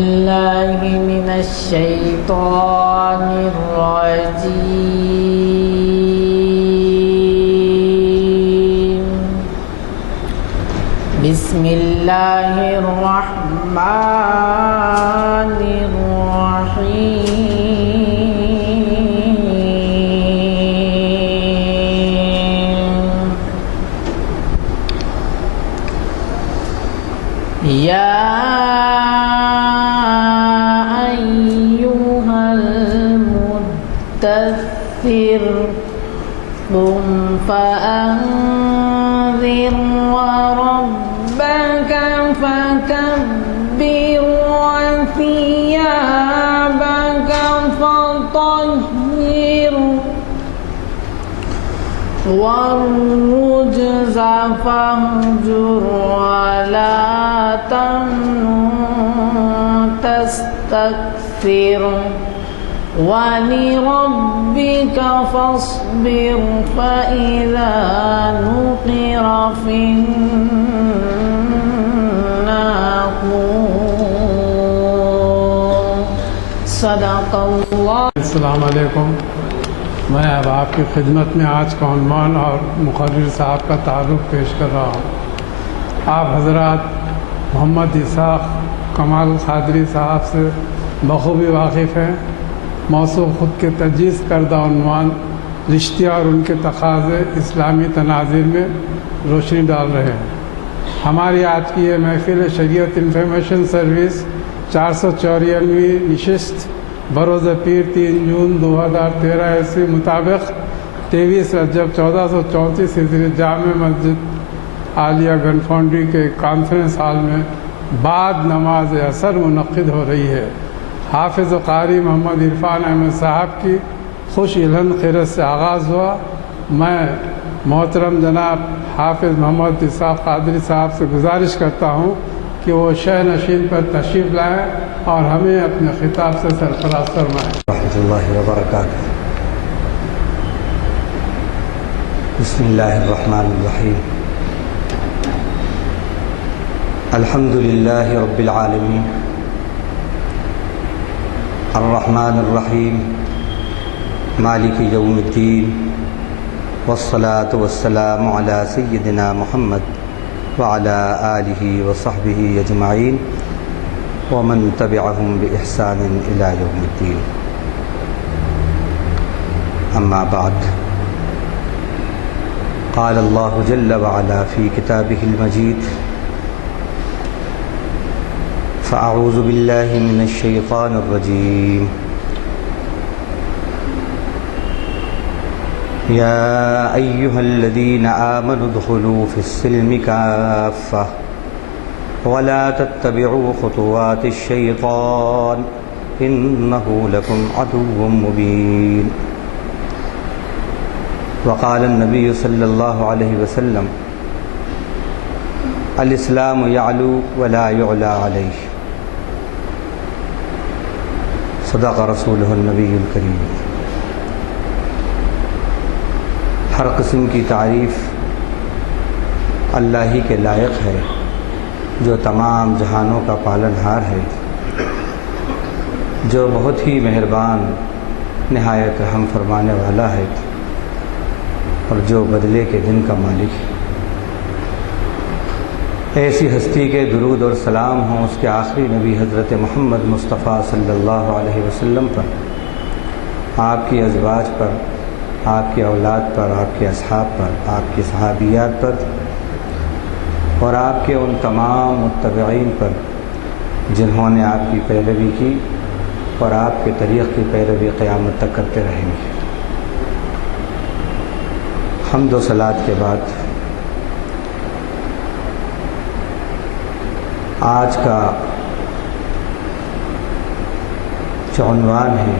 الله من الشيطان الرجيم. بسم الله الرحمن الرحيم. يا قم فأنذر وربك فكبر وثيابك فطهر والرجز فاهجر ولا تمنن تستكثر ولربك فاصبر فإذا نقر في الناقور. صدق اللہ. السلام علیکم. میں اب آپ کی خدمت میں آج کا عنوان اور مقرر صاحب کا تعارف پیش کر رہا ہوں. آپ حضرات محمد اسحاق کمال قادری صاحب سے بخوبی واقف ہیں. موضوع خود کے تجویز کردہ عنوان رشتے اور ان کے تقاضے اسلامی تناظر میں روشنی ڈال رہے ہیں. ہماری آج کی یہ محفل شریعت انفارمیشن سروس 494ویں نشست بروز پیر 3 جون 2013 عیسوی مطابق 23 رجب 1434 ہجری جامع مسجد عالیہ گن فاؤنڈری کے کانفرنس ہال میں بعد نماز عصر منعقد ہو رہی ہے. حافظ و قاری محمد عرفان احمد صاحب کی خوش الہن خیرت سے آغاز ہوا. میں محترم جناب حافظ محمد اسحاق قادری صاحب سے گزارش کرتا ہوں کہ وہ شہ نشین پر تشریف لائیں اور ہمیں اپنے خطاب سے سرفراز فرمائیں. رحمۃ اللہ وبرکاتہ. بسم اللہ الرحمن الرحیم. الحمد للہ رب العالمین الرحمن الرحیم مالک یوم الدین والصلاة والسلام علی سیدنا محمد وعلی آلہ وصحبہ اجمعین ومن تبعہم بإحسان الی یوم الدین. اما بعد. قال اللہ جل وعلا فی کتابہ المجید فأعوذ باللہ من الشیطان الرجیم. یا ایہا الذین آمنوا ادخلوا فی السلم کافہ ولا تتبعوا خطوات الشیطان انہ لکم عدو مبین. وقال النبی صلی اللہ علیہ وسلم الاسلام یعلو ولا یعلا علیہ. صدق رسولہ النبی الکریم. ہر قسم کی تعریف اللہ ہی کے لائق ہے جو تمام جہانوں کا پالن ہار ہے، جو بہت ہی مہربان نہایت رحم فرمانے والا ہے اور جو بدلے کے دن کا مالک ہے. ایسی ہستی کے درود اور سلام ہوں اس کے آخری نبی حضرت محمد مصطفیٰ صلی اللہ علیہ وسلم پر، آپ کی ازواج پر، آپ کی اولاد پر، آپ کے اصحاب پر، آپ کی صحابیات پر اور آپ کے ان تمام متبعین پر جنہوں نے آپ کی پیروی کی اور آپ کے طریق کی پیروی قیامت تک کرتے رہیں گے. حمد و صلات کے بعد آج کا جو عنوان ہے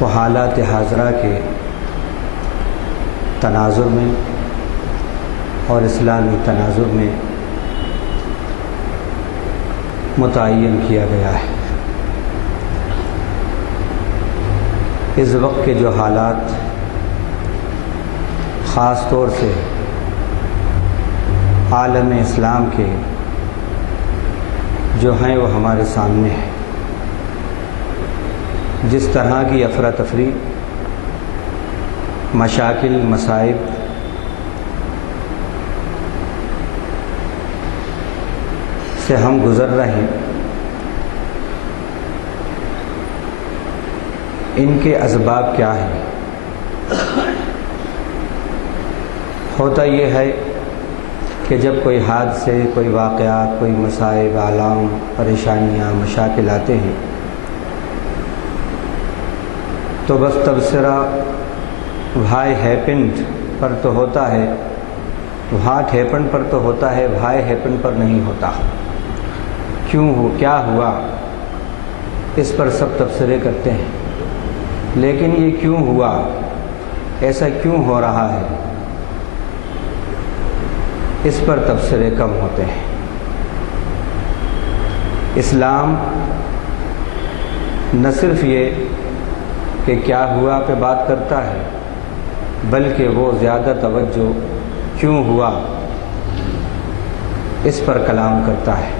وہ حالات حاضرہ کے تناظر میں اور اسلامی تناظر میں متعین کیا گیا ہے. اس وقت کے جو حالات خاص طور سے عالم اسلام کے جو ہیں وہ ہمارے سامنے ہیں. جس طرح کی افراتفری، مشاکل، مصائب سے ہم گزر رہے ہیں، ان کے اسباب کیا ہیں؟ ہوتا یہ ہے کہ جب کوئی حادثے، کوئی واقعات، کوئی مصائب، آلام، پریشانیاں، مشاکل آتے ہیں تو بس تبصرہ بھائی ہیپنڈ پر تو ہوتا ہے، واٹ ہیپنڈ پر تو ہوتا ہے، بھائی ہیپنڈ پر نہیں ہوتا. کیا ہوا، اس پر سب تبصرے کرتے ہیں، لیکن یہ کیوں ہوا، ایسا کیوں ہو رہا ہے، اس پر تبصرے کم ہوتے ہیں. اسلام نہ صرف یہ کہ کیا ہوا پہ بات کرتا ہے، بلکہ وہ زیادہ توجہ کیوں ہوا اس پر کلام کرتا ہے،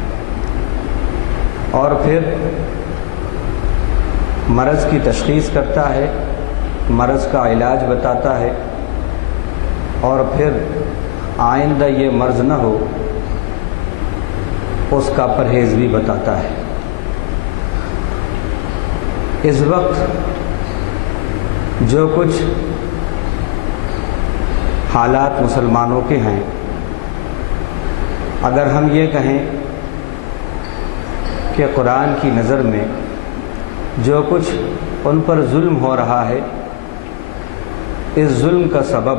اور پھر مرض کی تشخیص کرتا ہے، مرض کا علاج بتاتا ہے، اور پھر آئندہ یہ مرض نہ ہو اس کا پرہیز بھی بتاتا ہے. اس وقت جو کچھ حالات مسلمانوں کے ہیں، اگر ہم یہ کہیں کہ قرآن کی نظر میں جو کچھ ان پر ظلم ہو رہا ہے، اس ظلم کا سبب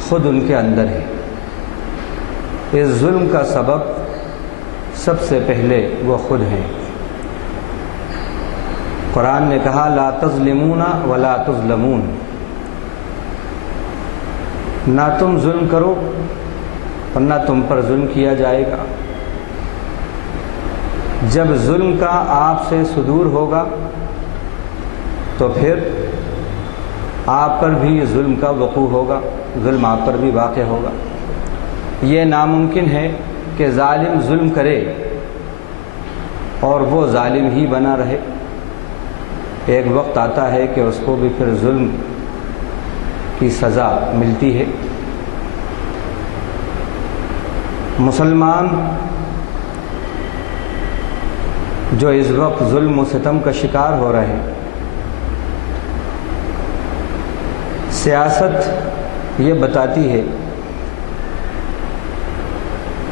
خود ان کے اندر ہے. اس ظلم کا سبب سب سے پہلے وہ خود ہیں. قرآن نے کہا لا تظلمون ولا تظلمون، نہ تم ظلم کرو اور نہ تم پر ظلم کیا جائے گا. جب ظلم کا آپ سے صدور ہوگا تو پھر آپ پر بھی ظلم کا وقوع ہوگا، ظلم آپ پر بھی واقع ہوگا. یہ ناممکن ہے کہ ظالم ظلم کرے اور وہ ظالم ہی بنا رہے. ایک وقت آتا ہے کہ اس کو بھی پھر ظلم کی سزا ملتی ہے. مسلمان جو اس وقت ظلم و ستم کا شکار ہو رہے ہیں، سیاست یہ بتاتی ہے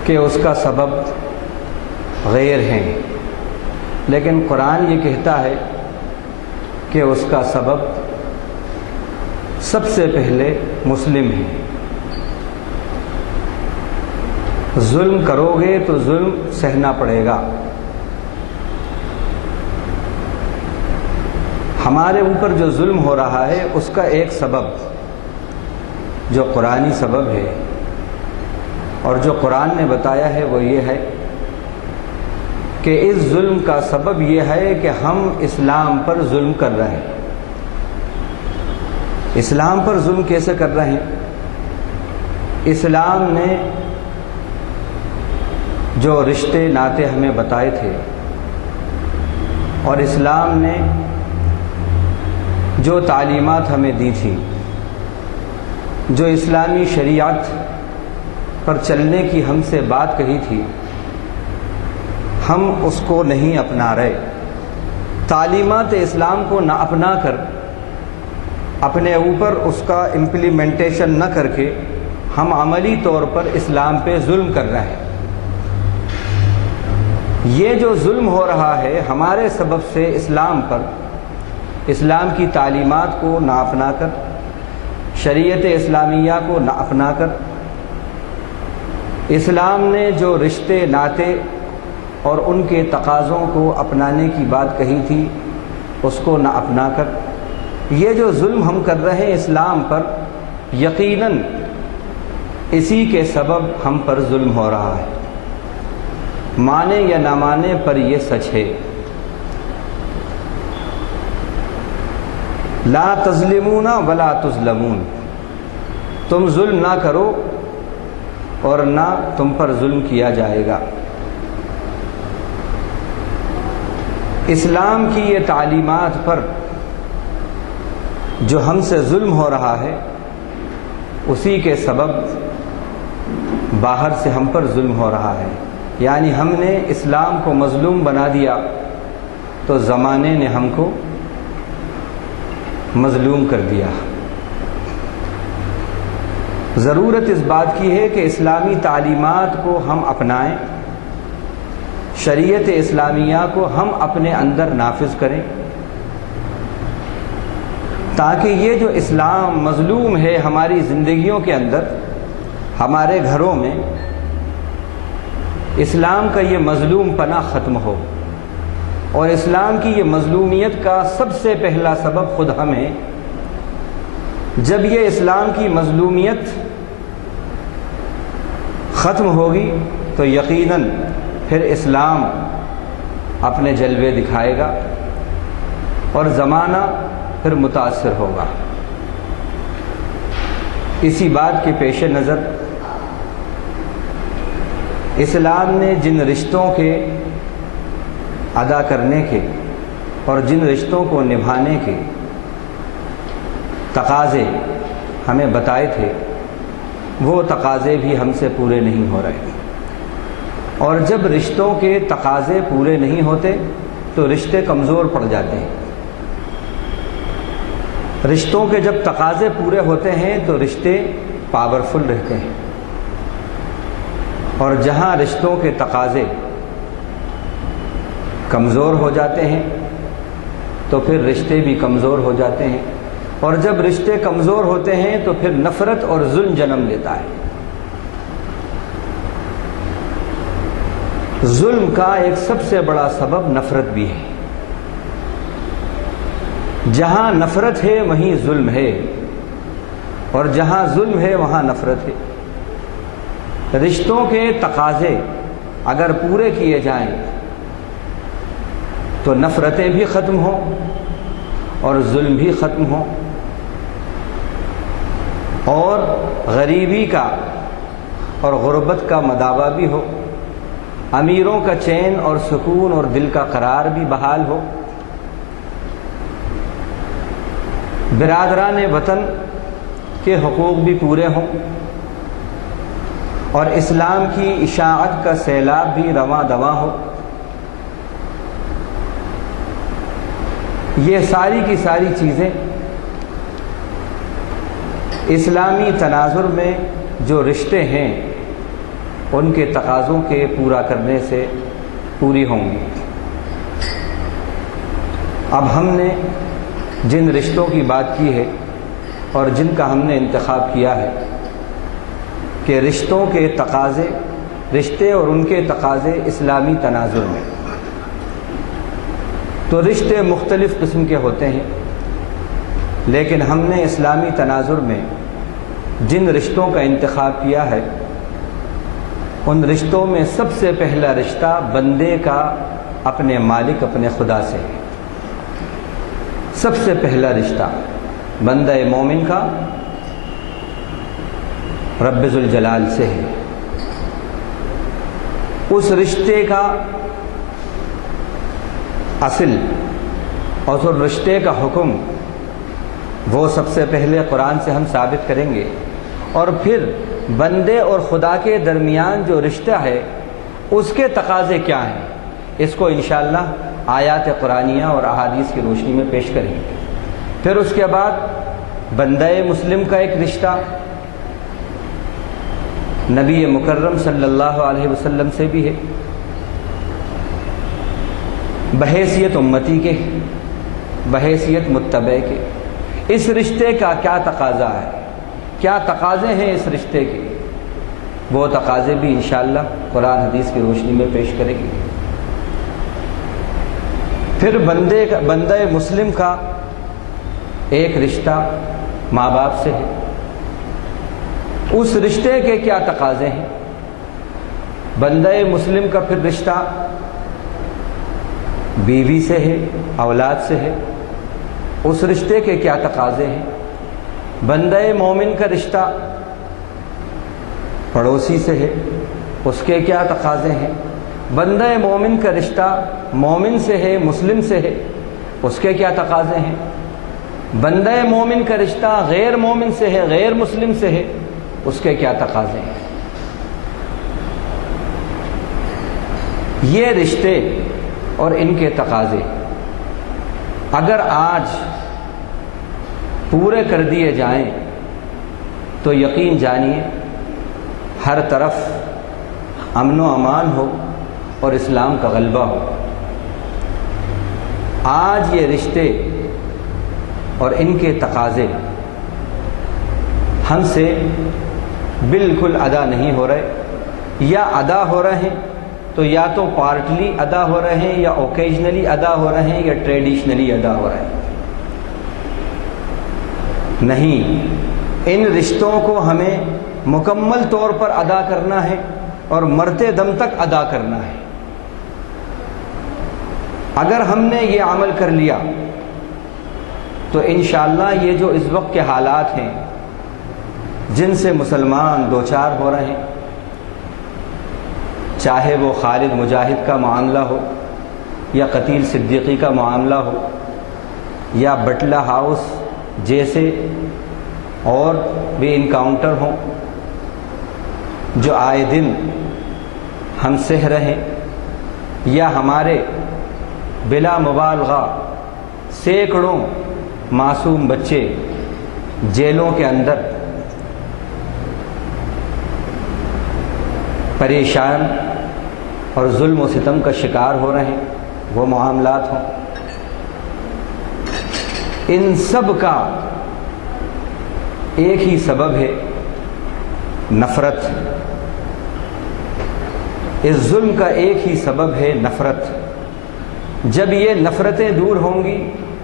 کہ اس کا سبب غیر ہیں، لیکن قرآن یہ کہتا ہے کہ اس کا سبب سب سے پہلے مسلم ہے. ظلم کرو گے تو ظلم سہنا پڑے گا. ہمارے اوپر جو ظلم ہو رہا ہے اس کا ایک سبب جو قرآنی سبب ہے اور جو قرآن نے بتایا ہے وہ یہ ہے کہ اس ظلم کا سبب یہ ہے کہ ہم اسلام پر ظلم کر رہے ہیں. اسلام پر ظلم کیسے کر رہے ہیں؟ اسلام نے جو رشتے ناطے ہمیں بتائے تھے اور اسلام نے جو تعلیمات ہمیں دی تھی، جو اسلامی شریعت پر چلنے کی ہم سے بات کہی تھی، ہم اس کو نہیں اپنا رہے. تعلیمات اسلام کو نہ اپنا کر اپنے اوپر اس کا امپلیمنٹیشن نہ کر کے ہم عملی طور پر اسلام پہ ظلم کر رہے ہیں. یہ جو ظلم ہو رہا ہے ہمارے سبب سے اسلام پر، اسلام کی تعلیمات کو نہ اپنا کر، شریعت اسلامیہ کو نہ اپنا کر، اسلام نے جو رشتے ناطے اور ان کے تقاضوں کو اپنانے کی بات کہی تھی اس کو نہ اپنا کر، یہ جو ظلم ہم کر رہے ہیں اسلام پر، یقیناً اسی کے سبب ہم پر ظلم ہو رہا ہے. مانے یا نہ مانے پر یہ سچ ہے. لا تظلمون ولا تظلمون، تم ظلم نہ کرو اور نہ تم پر ظلم کیا جائے گا. اسلام کی یہ تعلیمات پر جو ہم سے ظلم ہو رہا ہے، اسی کے سبب باہر سے ہم پر ظلم ہو رہا ہے۔ یعنی ہم نے اسلام کو مظلوم بنا دیا تو زمانے نے ہم کو مظلوم کر دیا۔ ضرورت اس بات کی ہے کہ اسلامی تعلیمات کو ہم اپنائیں، شریعت اسلامیہ کو ہم اپنے اندر نافذ کریں، تاکہ یہ جو اسلام مظلوم ہے ہماری زندگیوں کے اندر، ہمارے گھروں میں، اسلام کا یہ مظلوم پنا ختم ہو۔ اور اسلام کی یہ مظلومیت کا سب سے پہلا سبب خود ہم ہیں۔ جب یہ اسلام کی مظلومیت ختم ہوگی تو یقیناً پھر اسلام اپنے جلوے دکھائے گا اور زمانہ پھر متاثر ہوگا۔ اسی بات کے پیش نظر اسلام نے جن رشتوں کے ادا کرنے کے اور جن رشتوں کو نبھانے کے تقاضے ہمیں بتائے تھے، وہ تقاضے بھی ہم سے پورے نہیں ہو رہے۔ اور جب رشتوں کے تقاضے پورے نہیں ہوتے تو رشتے کمزور پڑ جاتے ہیں۔ رشتوں کے جب تقاضے پورے ہوتے ہیں تو رشتے پاورفل رہتے ہیں، اور جہاں رشتوں کے تقاضے کمزور ہو جاتے ہیں تو پھر رشتے بھی کمزور ہو جاتے ہیں، اور جب رشتے کمزور ہوتے ہیں تو پھر نفرت اور ظلم جنم لیتا ہے۔ ظلم کا ایک سب سے بڑا سبب نفرت بھی ہے۔ جہاں نفرت ہے وہیں ظلم ہے، اور جہاں ظلم ہے وہاں نفرت ہے۔ رشتوں کے تقاضے اگر پورے کیے جائیں تو نفرتیں بھی ختم ہوں اور ظلم بھی ختم ہوں، اور غریبی کا اور غربت کا مداوع بھی ہو، امیروں کا چین اور سکون اور دل کا قرار بھی بحال ہو، برادران وطن کے حقوق بھی پورے ہوں، اور اسلام کی اشاعت کا سیلاب بھی رواں دواں ہو۔ یہ ساری کی ساری چیزیں اسلامی تناظر میں جو رشتے ہیں ان کے تقاضوں کے پورا کرنے سے پوری ہوں گی۔ اب ہم نے جن رشتوں کی بات کی ہے اور جن کا ہم نے انتخاب کیا ہے کہ رشتوں کے تقاضے، رشتے اور ان کے تقاضے اسلامی تناظر میں، تو رشتے مختلف قسم کے ہوتے ہیں، لیکن ہم نے اسلامی تناظر میں جن رشتوں کا انتخاب کیا ہے ان رشتوں میں سب سے پہلا رشتہ بندے کا اپنے مالک، اپنے خدا سے ہے۔ سب سے پہلا رشتہ بندہ مومن کا رب ذوالجلال سے ہے۔ اس رشتے کا اصل اور اس رشتے کا حکم وہ سب سے پہلے قرآن سے ہم ثابت کریں گے، اور پھر بندے اور خدا کے درمیان جو رشتہ ہے اس کے تقاضے کیا ہیں، اس کو انشاءاللہ آیات قرآنیہ اور احادیث کی روشنی میں پیش کریں گے۔ پھر اس کے بعد بندہ مسلم کا ایک رشتہ نبی مکرم صلی اللہ علیہ وسلم سے بھی ہے، بحیثیت امتی کے، بحیثیت متبع کے۔ اس رشتے کا کیا تقاضا ہے، کیا تقاضے ہیں اس رشتے کے، وہ تقاضے بھی انشاءاللہ قرآن حدیث کی روشنی میں پیش کریں گے۔ پھر بندہ مسلم کا ایک رشتہ ماں باپ سے ہے، اس رشتے کے کیا تقاضے ہیں۔ بندہ مسلم کا پھر رشتہ بیوی سے ہے، اولاد سے ہے، اس رشتے کے کیا تقاضے ہیں۔ بندہ مومن کا رشتہ پڑوسی سے ہے، اس کے کیا تقاضے ہیں۔ بندہ مومن کا رشتہ مومن سے ہے، مسلم سے ہے، اس کے کیا تقاضے ہیں؟ بندہ مومن کا رشتہ غیر مومن سے ہے، غیر مسلم سے ہے، اس کے کیا تقاضے ہیں؟ یہ رشتے اور ان کے تقاضے اگر آج پورے کر دیے جائیں تو یقین جانیے ہر طرف امن و امان ہو اور اسلام کا غلبہ ہو۔ آج یہ رشتے اور ان کے تقاضے ہم سے بالکل ادا نہیں ہو رہے، یا ادا ہو رہے ہیں تو یا تو پارٹلی ادا ہو رہے ہیں، یا اوکیجنلی ادا ہو رہے ہیں، یا ٹریڈیشنلی ادا ہو رہے ہیں۔ نہیں، ان رشتوں کو ہمیں مکمل طور پر ادا کرنا ہے اور مرتے دم تک ادا کرنا ہے۔ اگر ہم نے یہ عمل کر لیا تو انشاءاللہ یہ جو اس وقت کے حالات ہیں جن سے مسلمان دوچار ہو رہے ہیں، چاہے وہ خالد مجاہد کا معاملہ ہو، یا قتیل صدیقی کا معاملہ ہو، یا بٹلہ ہاؤس جیسے اور بھی انکاؤنٹر ہوں جو آئے دن ہم سہ رہے ہیں، یا ہمارے بلا مبالغہ سینکڑوں معصوم بچے جیلوں کے اندر پریشان اور ظلم و ستم کا شکار ہو رہے ہیں، وہ معاملات ہوں، ان سب کا ایک ہی سبب ہے نفرت۔ اس ظلم کا ایک ہی سبب ہے نفرت۔ جب یہ نفرتیں دور ہوں گی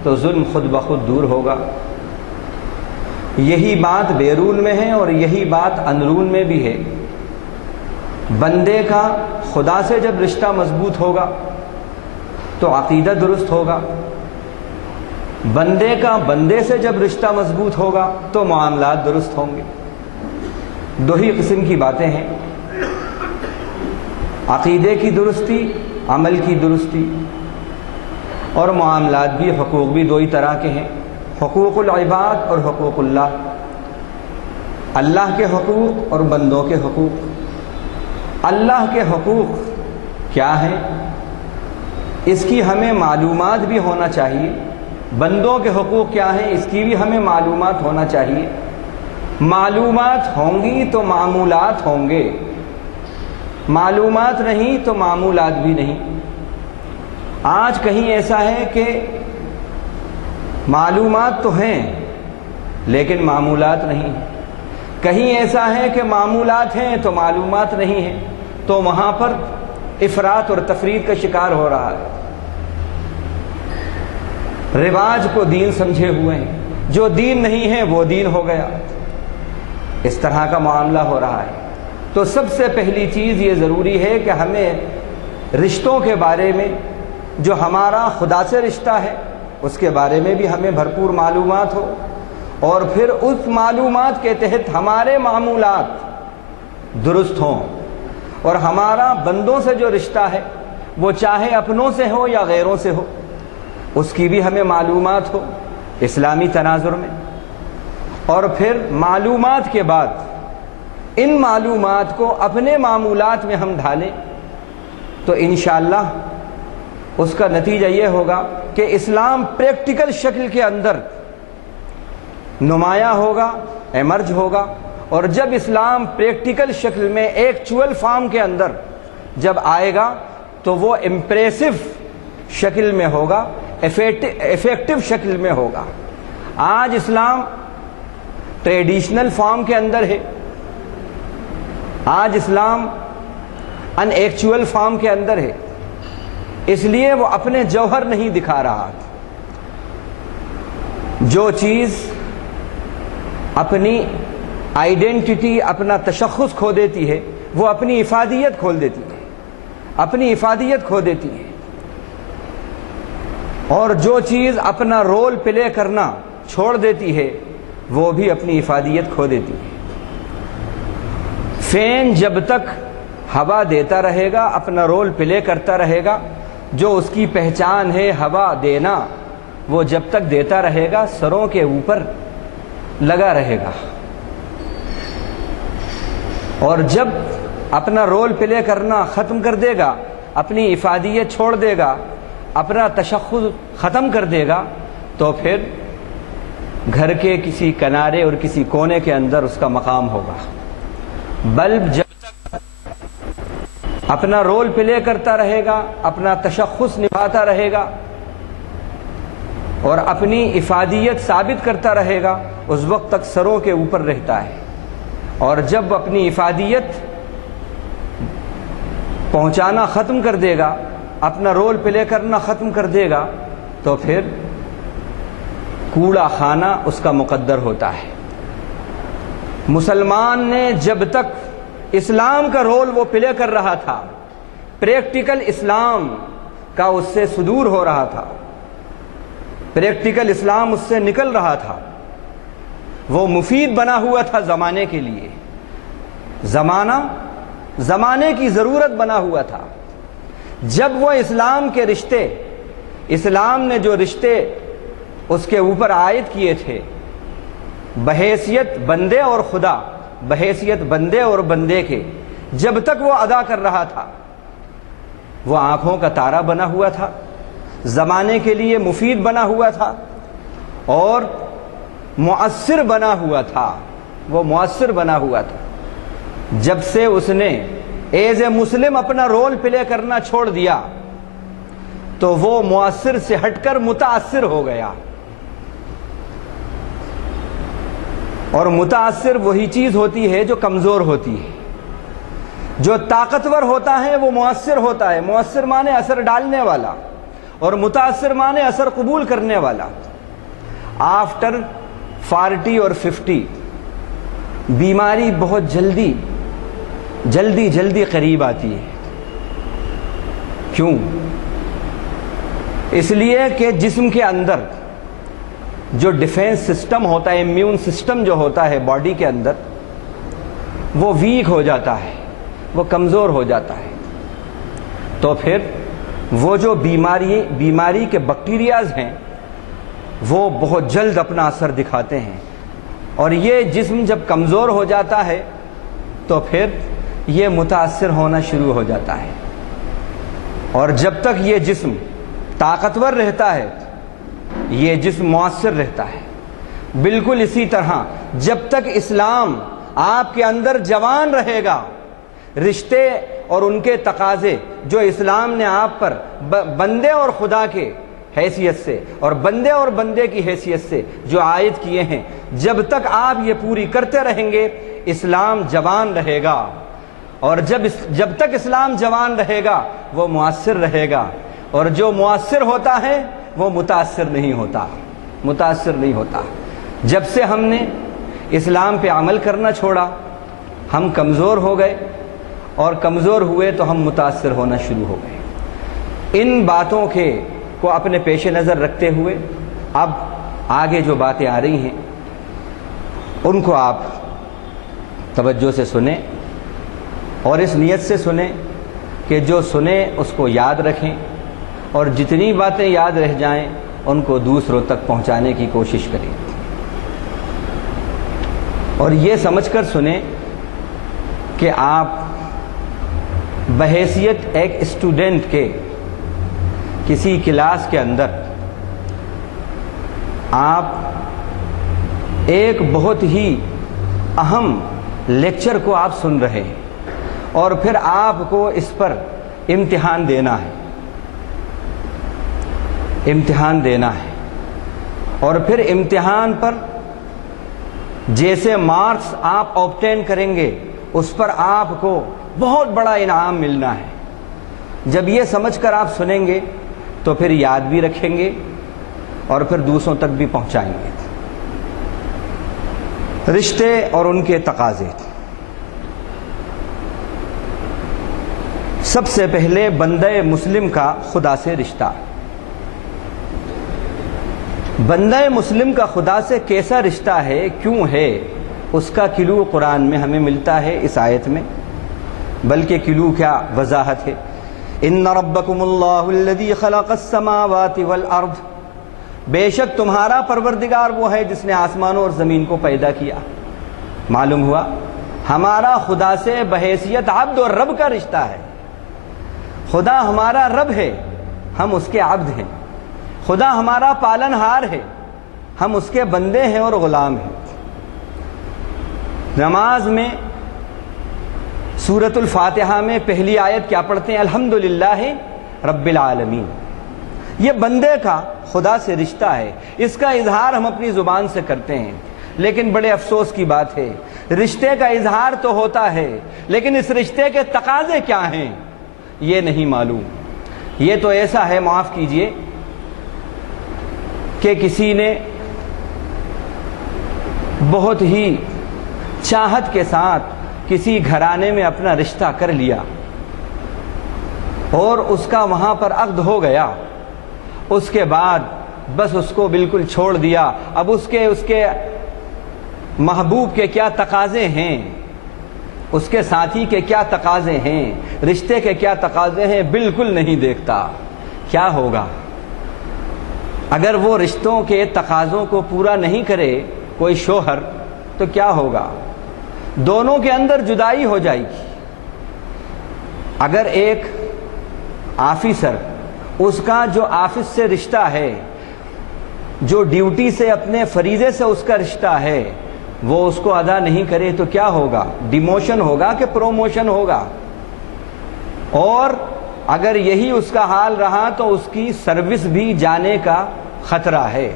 تو ظلم خود بخود دور ہوگا۔ یہی بات بیرون میں ہے اور یہی بات اندرون میں بھی ہے۔ بندے کا خدا سے جب رشتہ مضبوط ہوگا تو عقیدہ درست ہوگا، بندے کا بندے سے جب رشتہ مضبوط ہوگا تو معاملات درست ہوں گے۔ دو ہی قسم کی باتیں ہیں، عقیدے کی درستی، عمل کی درستی، اور معاملات بھی، حقوق بھی دو ہی طرح کے ہیں، حقوق العباد اور حقوق اللہ، اللہ کے حقوق اور بندوں کے حقوق۔ اللہ کے حقوق کیا ہیں اس کی ہمیں معلومات بھی ہونا چاہیے، بندوں کے حقوق کیا ہیں اس کی بھی ہمیں معلومات ہونا چاہیے۔ معلومات ہوں گی تو معمولات ہوں گے، معلومات نہیں تو معمولات بھی نہیں۔ آج کہیں ایسا ہے کہ معلومات تو ہیں لیکن معمولات نہیں ہیں، کہیں ایسا ہے کہ معمولات ہیں تو معلومات نہیں ہیں، تو وہاں پر افراط اور تفریط کا شکار ہو رہا ہے۔ رواج کو دین سمجھے ہوئے ہیں، جو دین نہیں ہے وہ دین ہو گیا، اس طرح کا معاملہ ہو رہا ہے۔ تو سب سے پہلی چیز یہ ضروری ہے کہ ہمیں رشتوں کے بارے میں، جو ہمارا خدا سے رشتہ ہے اس کے بارے میں بھی ہمیں بھرپور معلومات ہو، اور پھر اس معلومات کے تحت ہمارے معمولات درست ہوں، اور ہمارا بندوں سے جو رشتہ ہے وہ چاہے اپنوں سے ہو یا غیروں سے ہو اس کی بھی ہمیں معلومات ہو اسلامی تناظر میں۔ اور پھر معلومات کے بعد ان معلومات کو اپنے معمولات میں ہم ڈھالیں تو انشاءاللہ اس کا نتیجہ یہ ہوگا کہ اسلام پریکٹیکل شکل کے اندر نمایاں ہوگا، ایمرج ہوگا، اور جب اسلام پریکٹیکل شکل میں ایکچول فارم کے اندر جب آئے گا تو وہ امپریسو شکل میں ہوگا، ایفیکٹو شکل میں ہوگا۔ آج اسلام ٹریڈیشنل فارم کے اندر ہے، آج اسلام ان ایکچول فارم کے اندر ہے، اس لیے وہ اپنے جوہر نہیں دکھا رہا۔ جو چیز اپنی آئیڈینٹی، اپنا تشخص کھو دیتی ہے وہ اپنی افادیت کھول دیتی ہے، اپنی افادیت کھو دیتی ہے، اور جو چیز اپنا رول پلے کرنا چھوڑ دیتی ہے وہ بھی اپنی افادیت کھو دیتی ہے۔ فین جب تک ہوا دیتا رہے گا، اپنا رول پلے کرتا رہے گا. جو اس کی پہچان ہے ہوا دینا، وہ جب تک دیتا رہے گا سروں کے اوپر لگا رہے گا. اور جب اپنا رول پلے کرنا ختم کر دے گا، اپنی افادیت چھوڑ دے گا، اپنا تشخص ختم کر دے گا، تو پھر گھر کے کسی کنارے اور کسی کونے کے اندر اس کا مقام ہوگا. بلب جب تک اپنا رول پلے کرتا رہے گا، اپنا تشخص نبھاتا رہے گا اور اپنی افادیت ثابت کرتا رہے گا، اس وقت تک سروں کے اوپر رہتا ہے. اور جب اپنی افادیت پہنچانا ختم کر دے گا، اپنا رول پلے کرنا ختم کر دے گا، تو پھر کوڑا خانہ اس کا مقدر ہوتا ہے. مسلمان نے جب تک اسلام کا رول وہ پلے کر رہا تھا، پریکٹیکل اسلام کا اس سے صدور ہو رہا تھا، پریکٹیکل اسلام اس سے نکل رہا تھا، وہ مفید بنا ہوا تھا زمانے کے لیے. زمانے کی ضرورت بنا ہوا تھا. جب وہ اسلام کے رشتے، اسلام نے جو رشتے اس کے اوپر عائد کیے تھے، بحیثیت بندے اور خدا، بحیثیت بندے اور بندے کے، جب تک وہ ادا کر رہا تھا، وہ آنکھوں کا تارا بنا ہوا تھا، زمانے کے لیے مفید بنا ہوا تھا اور مؤثر بنا ہوا تھا. وہ مؤثر بنا ہوا تھا. جب سے اس نے ایز اے مسلم اپنا رول پلے کرنا چھوڑ دیا تو وہ مؤثر سے ہٹ کر متاثر ہو گیا. اور متاثر وہی چیز ہوتی ہے جو کمزور ہوتی ہے. جو طاقتور ہوتا ہے وہ مؤثر ہوتا ہے. مؤثر مانے اثر ڈالنے والا اور متاثر مانے اثر قبول کرنے والا. آفٹر 40 اور 50 بیماری بہت جلدی قریب آتی ہے. کیوں؟ اس لیے کہ جسم کے اندر جو ڈیفینس سسٹم ہوتا ہے، امیون سسٹم جو ہوتا ہے باڈی کے اندر، وہ ویک ہو جاتا ہے، وہ کمزور ہو جاتا ہے. تو پھر وہ جو بیماری کے بیکٹیریاز ہیں وہ بہت جلد اپنا اثر دکھاتے ہیں. اور یہ جسم جب کمزور ہو جاتا ہے تو پھر یہ متاثر ہونا شروع ہو جاتا ہے. اور جب تک یہ جسم طاقتور رہتا ہے یہ جسم مؤثر رہتا ہے. بالکل اسی طرح جب تک اسلام آپ کے اندر جوان رہے گا، رشتے اور ان کے تقاضے جو اسلام نے آپ پر بندے اور خدا کے حیثیت سے اور بندے اور بندے کی حیثیت سے جو عائد کیے ہیں، جب تک آپ یہ پوری کرتے رہیں گے اسلام جوان رہے گا. اور جب تک اسلام جوان رہے گا وہ مؤثر رہے گا. اور جو مؤثر ہوتا ہے وہ متاثر نہیں ہوتا. جب سے ہم نے اسلام پہ عمل کرنا چھوڑا ہم کمزور ہو گئے، اور کمزور ہوئے تو ہم متاثر ہونا شروع ہو گئے. ان باتوں کو اپنے پیش نظر رکھتے ہوئے اب آگے جو باتیں آ رہی ہیں ان کو آپ توجہ سے سنیں اور اس نیت سے سنیں کہ جو سنیں اس کو یاد رکھیں اور جتنی باتیں یاد رہ جائیں ان کو دوسروں تک پہنچانے کی کوشش کریں. اور یہ سمجھ کر سنیں کہ آپ بحیثیت ایک اسٹوڈنٹ کے کسی کلاس کے اندر آپ ایک بہت ہی اہم لیکچر کو آپ سن رہے ہیں اور پھر آپ کو اس پر امتحان دینا ہے اور پھر امتحان پر جیسے مارکس آپ آبٹین کریں گے اس پر آپ کو بہت بڑا انعام ملنا ہے. جب یہ سمجھ کر آپ سنیں گے تو پھر یاد بھی رکھیں گے اور پھر دوسروں تک بھی پہنچائیں گے. رشتے اور ان کے تقاضے. سب سے پہلے بندہ مسلم کا خدا سے رشتہ. بندہ مسلم کا خدا سے کیسا رشتہ ہے، کیوں ہے، اس کا کلو قرآن میں ہمیں ملتا ہے. اس آیت میں بلکہ کلو کیا وضاحت ہے. ان ربکم اللہ الذی خلق السماوات والارض، بے شک تمہارا پروردگار وہ ہے جس نے آسمانوں اور زمین کو پیدا کیا. معلوم ہوا ہمارا خدا سے بحیثیت عبد اور رب کا رشتہ ہے. خدا ہمارا رب ہے، ہم اس کے عبد ہیں. خدا ہمارا پالن ہار ہے، ہم اس کے بندے ہیں اور غلام ہیں. نماز میں سورۃ الفاتحہ میں پہلی آیت کیا پڑھتے ہیں؟ الحمدللہ رب العالمین. یہ بندے کا خدا سے رشتہ ہے، اس کا اظہار ہم اپنی زبان سے کرتے ہیں. لیکن بڑے افسوس کی بات ہے، رشتے کا اظہار تو ہوتا ہے لیکن اس رشتے کے تقاضے کیا ہیں یہ نہیں معلوم. یہ تو ایسا ہے، معاف کیجئے، کہ کسی نے بہت ہی چاہت کے ساتھ کسی گھرانے میں اپنا رشتہ کر لیا اور اس کا وہاں پر عقد ہو گیا. اس کے بعد بس اس کو بالکل چھوڑ دیا. اب اس کے محبوب کے کیا تقاضے ہیں، اس کے ساتھی کے کیا تقاضے ہیں، رشتے کے کیا تقاضے ہیں، بالکل نہیں دیکھتا. کیا ہوگا اگر وہ رشتوں کے تقاضوں کو پورا نہیں کرے کوئی شوہر؟ تو کیا ہوگا؟ دونوں کے اندر جدائی ہو جائے گی. اگر ایک آفیسر، اس کا جو آفس سے رشتہ ہے، جو ڈیوٹی سے اپنے فریضے سے اس کا رشتہ ہے، وہ اس کو ادا نہیں کرے تو کیا ہوگا؟ ڈیموشن ہوگا کہ پروموشن ہوگا؟ اور اگر یہی اس کا حال رہا تو اس کی سروس بھی جانے کا خطرہ ہے.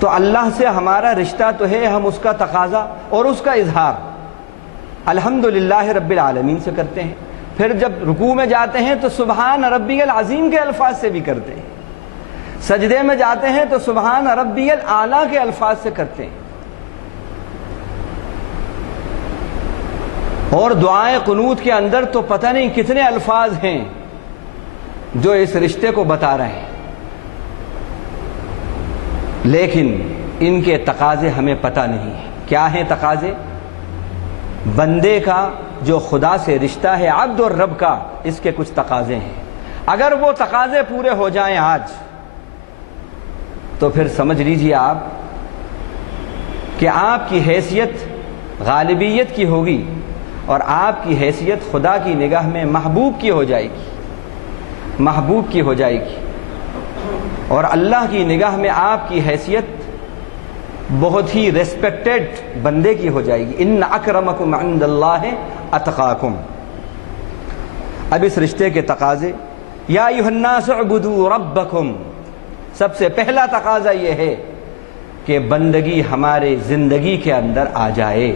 تو اللہ سے ہمارا رشتہ تو ہے، ہم اس کا تقاضا اور اس کا اظہار الحمدللہ رب العالمین سے کرتے ہیں. پھر جب رکوع میں جاتے ہیں تو سبحان ربی العظیم کے الفاظ سے بھی کرتے ہیں. سجدے میں جاتے ہیں تو سبحان ربی الاعلیٰ کے الفاظ سے کرتے ہیں. اور دعائیں قنوت کے اندر تو پتہ نہیں کتنے الفاظ ہیں جو اس رشتے کو بتا رہے ہیں، لیکن ان کے تقاضے ہمیں پتہ نہیں ہیں. کیا ہیں تقاضے؟ بندے کا جو خدا سے رشتہ ہے عبد اور رب کا، اس کے کچھ تقاضے ہیں. اگر وہ تقاضے پورے ہو جائیں آج تو پھر سمجھ لیجیے آپ کہ آپ کی حیثیت غالبیت کی ہوگی اور آپ کی حیثیت خدا کی نگاہ میں محبوب کی ہو جائے گی، محبوب کی ہو جائے گی. اور اللہ کی نگاہ میں آپ کی حیثیت بہت ہی ریسپیکٹڈ بندے کی ہو جائے گی. ان اکرمکم عند اللہ اتقاکم. اب اس رشتے کے تقاضے، یا ایھا الناس اعبدوا ربکم. سب سے پہلا تقاضا یہ ہے کہ بندگی ہمارے زندگی کے اندر آ جائے.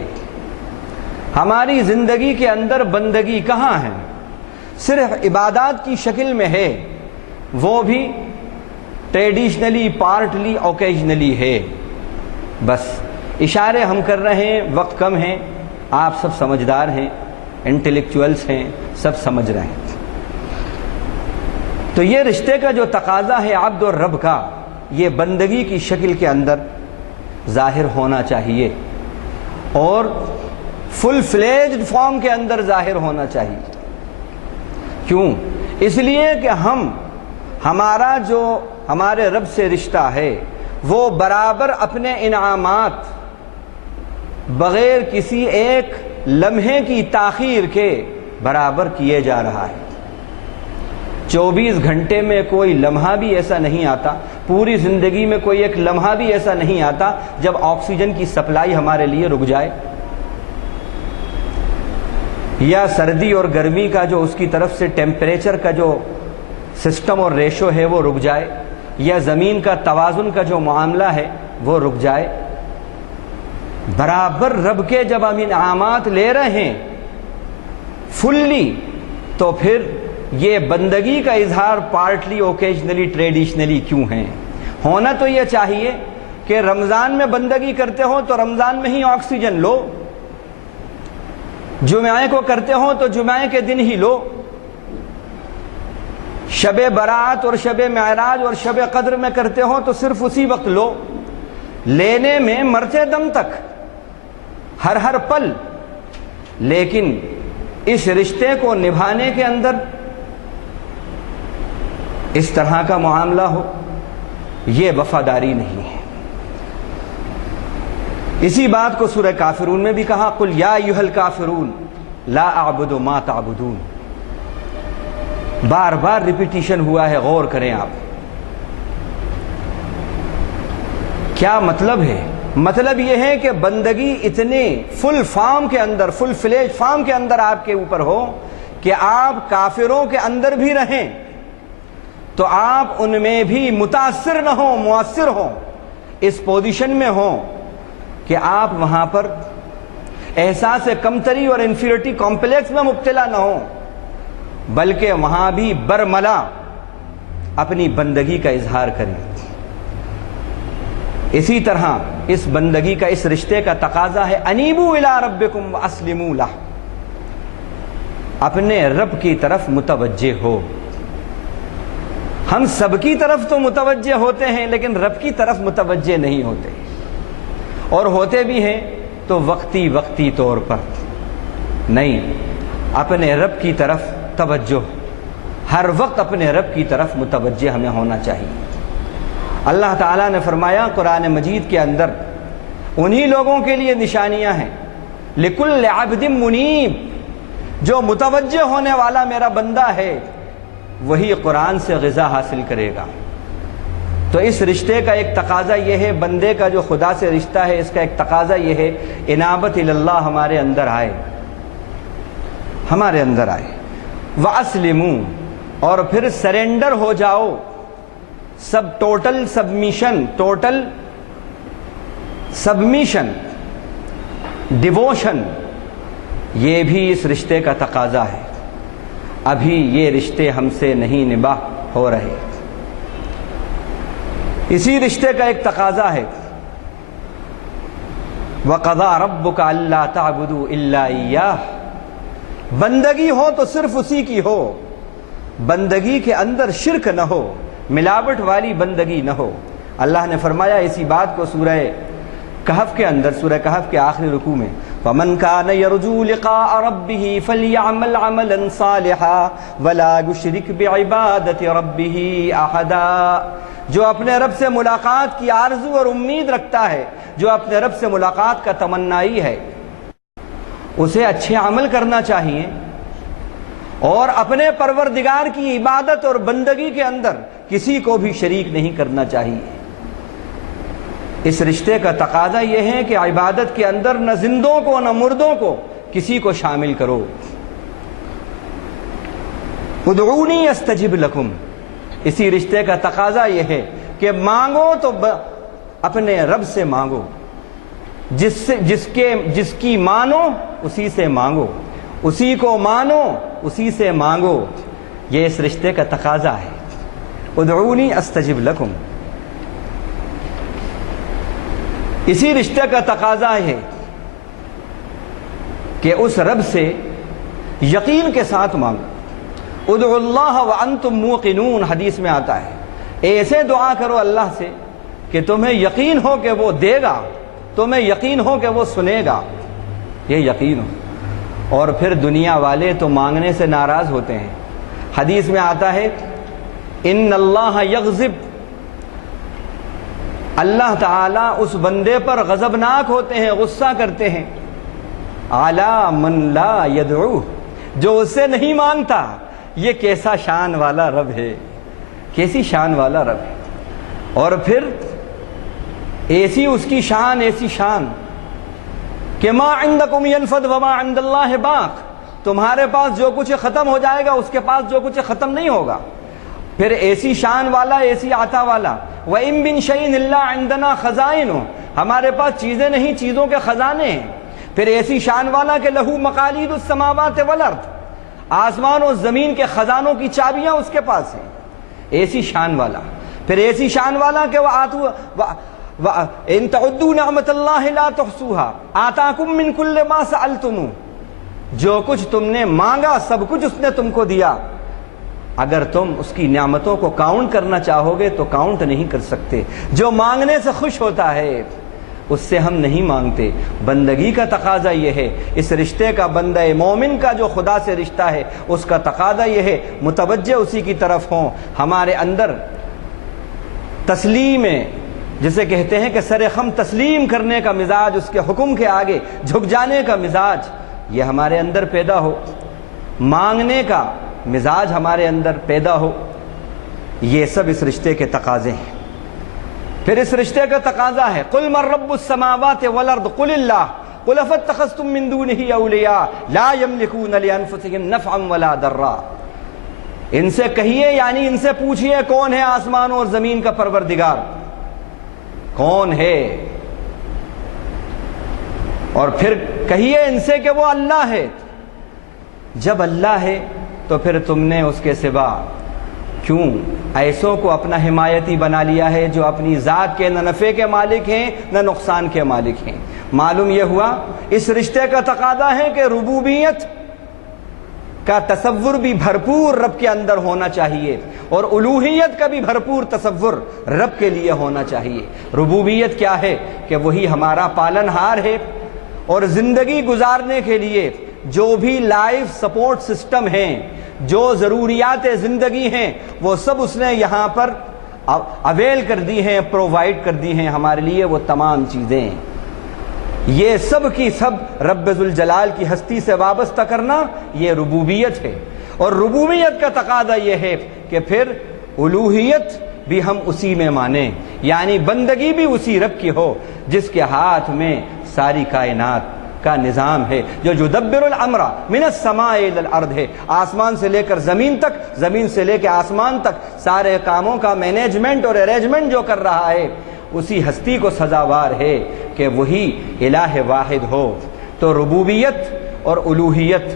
ہماری زندگی کے اندر بندگی کہاں ہے؟ صرف عبادات کی شکل میں ہے، وہ بھی ٹریڈیشنلی، پارٹلی، اوکیجنلی ہے. بس اشارے ہم کر رہے ہیں، وقت کم ہے، آپ سب سمجھدار ہیں، انٹلیکچوئلس ہیں، سب سمجھ رہے ہیں. تو یہ رشتے کا جو تقاضا ہے عبد اور رب کا، یہ بندگی کی شکل کے اندر ظاہر ہونا چاہیے اور فل فلیجڈ فارم کے اندر ظاہر ہونا چاہیے. کیوں؟ اس لیے کہ ہمارا جو ہمارے رب سے رشتہ ہے وہ برابر اپنے انعامات بغیر کسی ایک لمحے کی تاخیر کے برابر کیے جا رہا ہے. 24 گھنٹے میں کوئی لمحہ بھی ایسا نہیں آتا، پوری زندگی میں کوئی ایک لمحہ بھی ایسا نہیں آتا جب آکسیجن کی سپلائی ہمارے لیے رک جائے، یا سردی اور گرمی کا جو اس کی طرف سے ٹیمپریچر کا جو سسٹم اور ریشو ہے وہ رک جائے، یا زمین کا توازن کا جو معاملہ ہے وہ رک جائے. برابر رب کے جب ہم انعامات لے رہے ہیں فلی، تو پھر یہ بندگی کا اظہار پارٹلی، اوکیجنلی، ٹریڈیشنلی کیوں ہے؟ ہونا تو یہ چاہیے کہ رمضان میں بندگی کرتے ہو تو رمضان میں ہی آکسیجن لو، جمعے کو کرتے ہو تو جمعے کے دن ہی لو، شب برات اور شب معراج اور شب قدر میں کرتے ہو تو صرف اسی وقت لو. لینے میں مرتے دم تک، ہر پل. لیکن اس رشتے کو نبھانے کے اندر اس طرح کا معاملہ ہو، یہ وفاداری نہیں ہے۔ اسی بات کو سورہ کافرون میں بھی کہا، قل یا ایھا الکافرون لا اعبد ما تعبدون، بار بار ریپیٹیشن ہوا ہے، غور کریں آپ۔ کیا مطلب ہے؟ مطلب یہ ہے کہ بندگی اتنے فل فارم کے اندر، فل فلیج فارم کے اندر آپ کے اوپر ہو کہ آپ کافروں کے اندر بھی رہیں تو آپ ان میں بھی متاثر نہ ہوں، مؤثر ہوں، اس پوزیشن میں ہوں کہ آپ وہاں پر احساس کمتری اور انفیریٹی کمپلیکس میں مبتلا نہ ہوں، بلکہ وہاں بھی برملا اپنی بندگی کا اظہار کریں۔ اسی طرح اس بندگی کا، اس رشتے کا تقاضا ہے انیبوا الی ربکم واسلموا لہ، اپنے رب کی طرف متوجہ ہو۔ ہم سب کی طرف تو متوجہ ہوتے ہیں لیکن رب کی طرف متوجہ نہیں ہوتے، اور ہوتے بھی ہیں تو وقتی طور پر نہیں۔ اپنے رب کی طرف توجہ، ہر وقت اپنے رب کی طرف متوجہ ہمیں ہونا چاہیے۔ اللہ تعالیٰ نے فرمایا قرآن مجید کے اندر انہی لوگوں کے لیے نشانیاں ہیں، لِكُلِّ عَبْدٍ مُنِيبٍ، جو متوجہ ہونے والا میرا بندہ ہے وہی قرآن سے غذا حاصل کرے گا۔ تو اس رشتے کا ایک تقاضا یہ ہے، بندے کا جو خدا سے رشتہ ہے اس کا ایک تقاضا یہ ہے انابت اللہ ہمارے اندر آئے، ہمارے اندر آئے۔ وَأَسْلِمُوا، اور پھر سرنڈر ہو جاؤ، ٹوٹل سبمیشن، ڈیووشن، یہ بھی اس رشتے کا تقاضا ہے۔ ابھی یہ رشتے ہم سے نہیں نباہ ہو رہے۔ اسی رشتے کا ایک تقاضا ہے وَقَضَىٰ رَبُّكَ أَلَّا تَعْبُدُوا إِلَّا إِيَّاهُ، بندگی ہو تو صرف اسی کی ہو، بندگی کے اندر شرک نہ ہو، ملاوٹ والی بندگی نہ ہو۔ اللہ نے فرمایا اسی بات کو سورہ کہف کے اندر، سورہ کہف کے آخری رکوع میں، فَمَنْ كَانَ يَرْجُو لِقَاءَ رَبِّهِ فَلْيَعْمَلْ عَمَلًا صَالِحًا وَلَا يُشْرِكْ بِعِبَادَةِ رَبِّهِ أَحَدًا، جو اپنے رب سے ملاقات کی آرزو اور امید رکھتا ہے، جو اپنے رب سے ملاقات کا تمنائی ہے، اسے اچھے عمل کرنا چاہیے اور اپنے پروردگار کی عبادت اور بندگی کے اندر کسی کو بھی شریک نہیں کرنا چاہیے۔ اس رشتے کا تقاضا یہ ہے کہ عبادت کے اندر نہ زندوں کو نہ مردوں کو کسی کو شامل کرو۔ ادعونی استجب لکم، اسی رشتے کا تقاضا یہ ہے کہ مانگو تو اپنے رب سے مانگو، جس کی مانو اسی سے مانگو، اسی کو مانو اسی سے مانگو، یہ اس رشتے کا تقاضا ہے۔ ادعونی استجب لکم، اسی رشتے کا تقاضا ہے کہ اس رب سے یقین کے ساتھ مانگو۔ ادعوا اللہ وانتم موقنون، حدیث میں آتا ہے ایسے دعا کرو اللہ سے کہ تمہیں یقین ہو کہ وہ دے گا، تمہیں یقین ہو کہ وہ سنے گا، یہ یقین ہو۔ اور پھر دنیا والے تو مانگنے سے ناراض ہوتے ہیں، حدیث میں آتا ہے ان اللہ یغضب، اللہ تعالیٰ اس بندے پر غضبناک ہوتے ہیں، غصہ کرتے ہیں، علی من لا یدعو، جو اس سے نہیں مانگتا۔ یہ کیسا شان والا رب ہے، کیسی شان والا رب ہے۔ اور پھر ایسی اس کی شان، ایسی شان کہ ما عندکم ینفد وما عند اللہ باق، تمہارے پاس جو کچھ ختم ہو جائے گا اس کے پاس جو کچھ ختم نہیں ہوگا۔ پھر ایسی شان والا، ایسی عطا والا، وَإِن مِّن شَيْءٍ إِلَّا عِندَنَا خَزَائِنُ، ہمارے پاس چیزیں نہیں، چیزوں کے خزانے ہیں۔ پھر ایسی شان والا کہ لہو مقالید السماوات والارض، آسمان و زمین کے خزانوں کی چابیاں اس کے پاس ہیں، ایسی شان والا۔ پھر ایسی شان والا کہ ان تعدوا نعمت اللہ لا تحصوها آتاکم من کل ما سألتموہ، جو کچھ تم نے مانگا سب کچھ اس نے تم کو دیا، اگر تم اس کی نعمتوں کو کاؤنٹ کرنا چاہو گے تو کاؤنٹ نہیں کر سکتے۔ جو مانگنے سے خوش ہوتا ہے، اس سے ہم نہیں مانگتے۔ بندگی کا تقاضا یہ ہے، اس رشتے کا بندہ مومن کا جو خدا سے رشتہ ہے اس کا تقاضا یہ ہے متوجہ اسی کی طرف ہوں۔ ہمارے اندر تسلیم، جسے کہتے ہیں کہ سر خم تسلیم کرنے کا مزاج، اس کے حکم کے آگے جھک جانے کا مزاج، یہ ہمارے اندر پیدا ہو، مانگنے کا مزاج ہمارے اندر پیدا ہو، یہ سب اس رشتے کے تقاضے ہیں۔ پھر اس رشتے کا تقاضا ہے قل من رب السماوات والارض قل اللہ قل افاتخذتم من دونه اولیاء لا يملكون لانفسهم نفعا ولا ضرا۔ ان سے کہیے، یعنی ان سے پوچھئے کون ہے آسمانوں اور زمین کا پروردگار، کون ہے، اور پھر کہیے ان سے کہ وہ اللہ ہے۔ جب اللہ ہے تو پھر تم نے اس کے سوا کیوں ایسوں کو اپنا حمایتی بنا لیا ہے جو اپنی ذات کے نہ نفع کے مالک ہیں نہ نقصان کے مالک ہیں؟ معلوم یہ ہوا اس رشتے کا تقاضا ہے کہ ربوبیت کا تصور بھی بھرپور رب کے اندر ہونا چاہیے، اور الوہیت کا بھی بھرپور تصور رب کے لیے ہونا چاہیے۔ ربوبیت کیا ہے؟ کہ وہی ہمارا پالن ہار ہے، اور زندگی گزارنے کے لیے جو بھی لائف سپورٹ سسٹم ہیں، جو ضروریات زندگی ہیں، وہ سب اس نے یہاں پر اویل کر دی ہیں، پرووائڈ کر دی ہیں ہمارے لیے وہ تمام چیزیں۔ یہ سب کی سب رب ذوالجلال کی ہستی سے وابستہ کرنا یہ ربوبیت ہے، اور ربوبیت کا تقاضا یہ ہے کہ پھر الوہیت بھی ہم اسی میں مانیں، یعنی بندگی بھی اسی رب کی ہو جس کے ہاتھ میں ساری کائنات کا نظام ہے، جو یدبر الامر من السماء الی الارض ہے، آسمان سے لے کر زمین تک، زمین سے لے کے آسمان تک سارے کاموں کا مینجمنٹ اور ارینجمنٹ جو کر رہا ہے، اسی ہستی کو سزاوار ہے کہ وہی الہ واحد ہو۔ تو ربوبیت اور الوہیت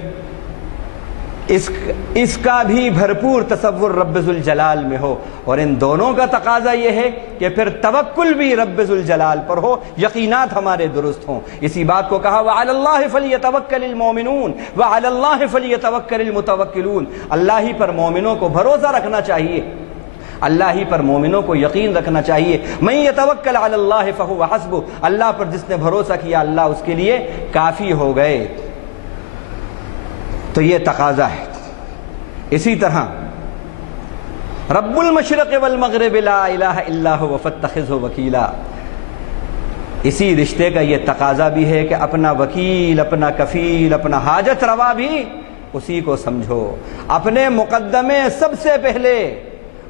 اس کا بھی بھرپور تصور رب ذوالجلال میں ہو، اور ان دونوں کا تقاضا یہ ہے کہ پھر توکل بھی رب ذوالجلال پر ہو، یقینات ہمارے درست ہوں۔ اسی بات کو کہا وَعَلَى اللَّهِ فَلْيَتَوَكَّلِ الْمُؤْمِنُونَ وَعَلَى اللَّهِ فَلْيَتَوَكَّلِ الْمُتَوَكِّلُونَ۔ اللہ ہی پر مومنوں کو بھروسہ رکھنا چاہیے، اللہ ہی پر مومنوں کو یقین رکھنا چاہیے۔ مَن يَتَوَكَّلْ عَلَى اللَّهِ فَهُوَ حَسْبُهُ، اللہ پر جس نے بھروسہ کیا اللہ اس کے لیے کافی ہو گئے۔ تو یہ تقاضا ہے۔ اسی طرح رب المشرق والمغرب لا الہ الا هو فاتخذہ وکیلا، اسی رشتے کا یہ تقاضا بھی ہے کہ اپنا وکیل، اپنا کفیل، اپنا حاجت روا بھی اسی کو سمجھو، اپنے مقدمے سب سے پہلے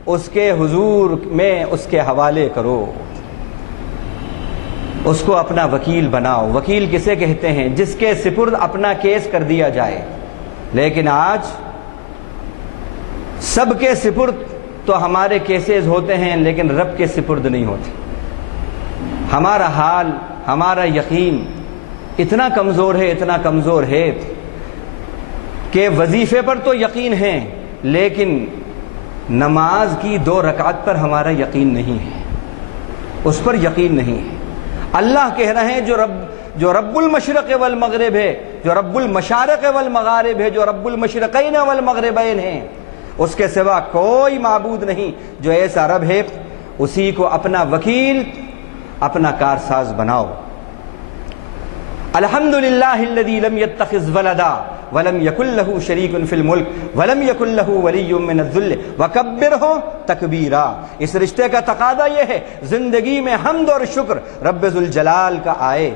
اس کے حضور میں اس کے حوالے کرو، اس کو اپنا وکیل بناؤ۔ وکیل کسے کہتے ہیں؟ جس کے سپرد اپنا کیس کر دیا جائے، لیکن آج سب کے سپرد تو ہمارے کیسز ہوتے ہیں لیکن رب کے سپرد نہیں ہوتے۔ ہمارا حال، ہمارا یقین اتنا کمزور ہے، اتنا کمزور ہے کہ وظیفے پر تو یقین ہے لیکن نماز کی 2 رکعت پر ہمارا یقین نہیں ہے، اس پر یقین نہیں ہے۔ اللہ کہہ رہے ہیں جو رب المشرق والمغرب ہے، جو رب المشارق والمغارب ہے، جو رب المشرقین والمغربین ہیں، اس کے سوا کوئی معبود نہیں۔ جو ایسا رب ہے اسی کو اپنا وکیل، اپنا کارساز بناؤ۔ الحمدللہ الذی لم یتخذ ولدا ولم یکن لہ شریک فی الملک ولم یکن لہ ولی من الذل وکبرہ تکبیرا۔ اس رشتے کا تقاضا یہ ہے زندگی میں حمد اور شکر رب ذوالجلال کا آئے،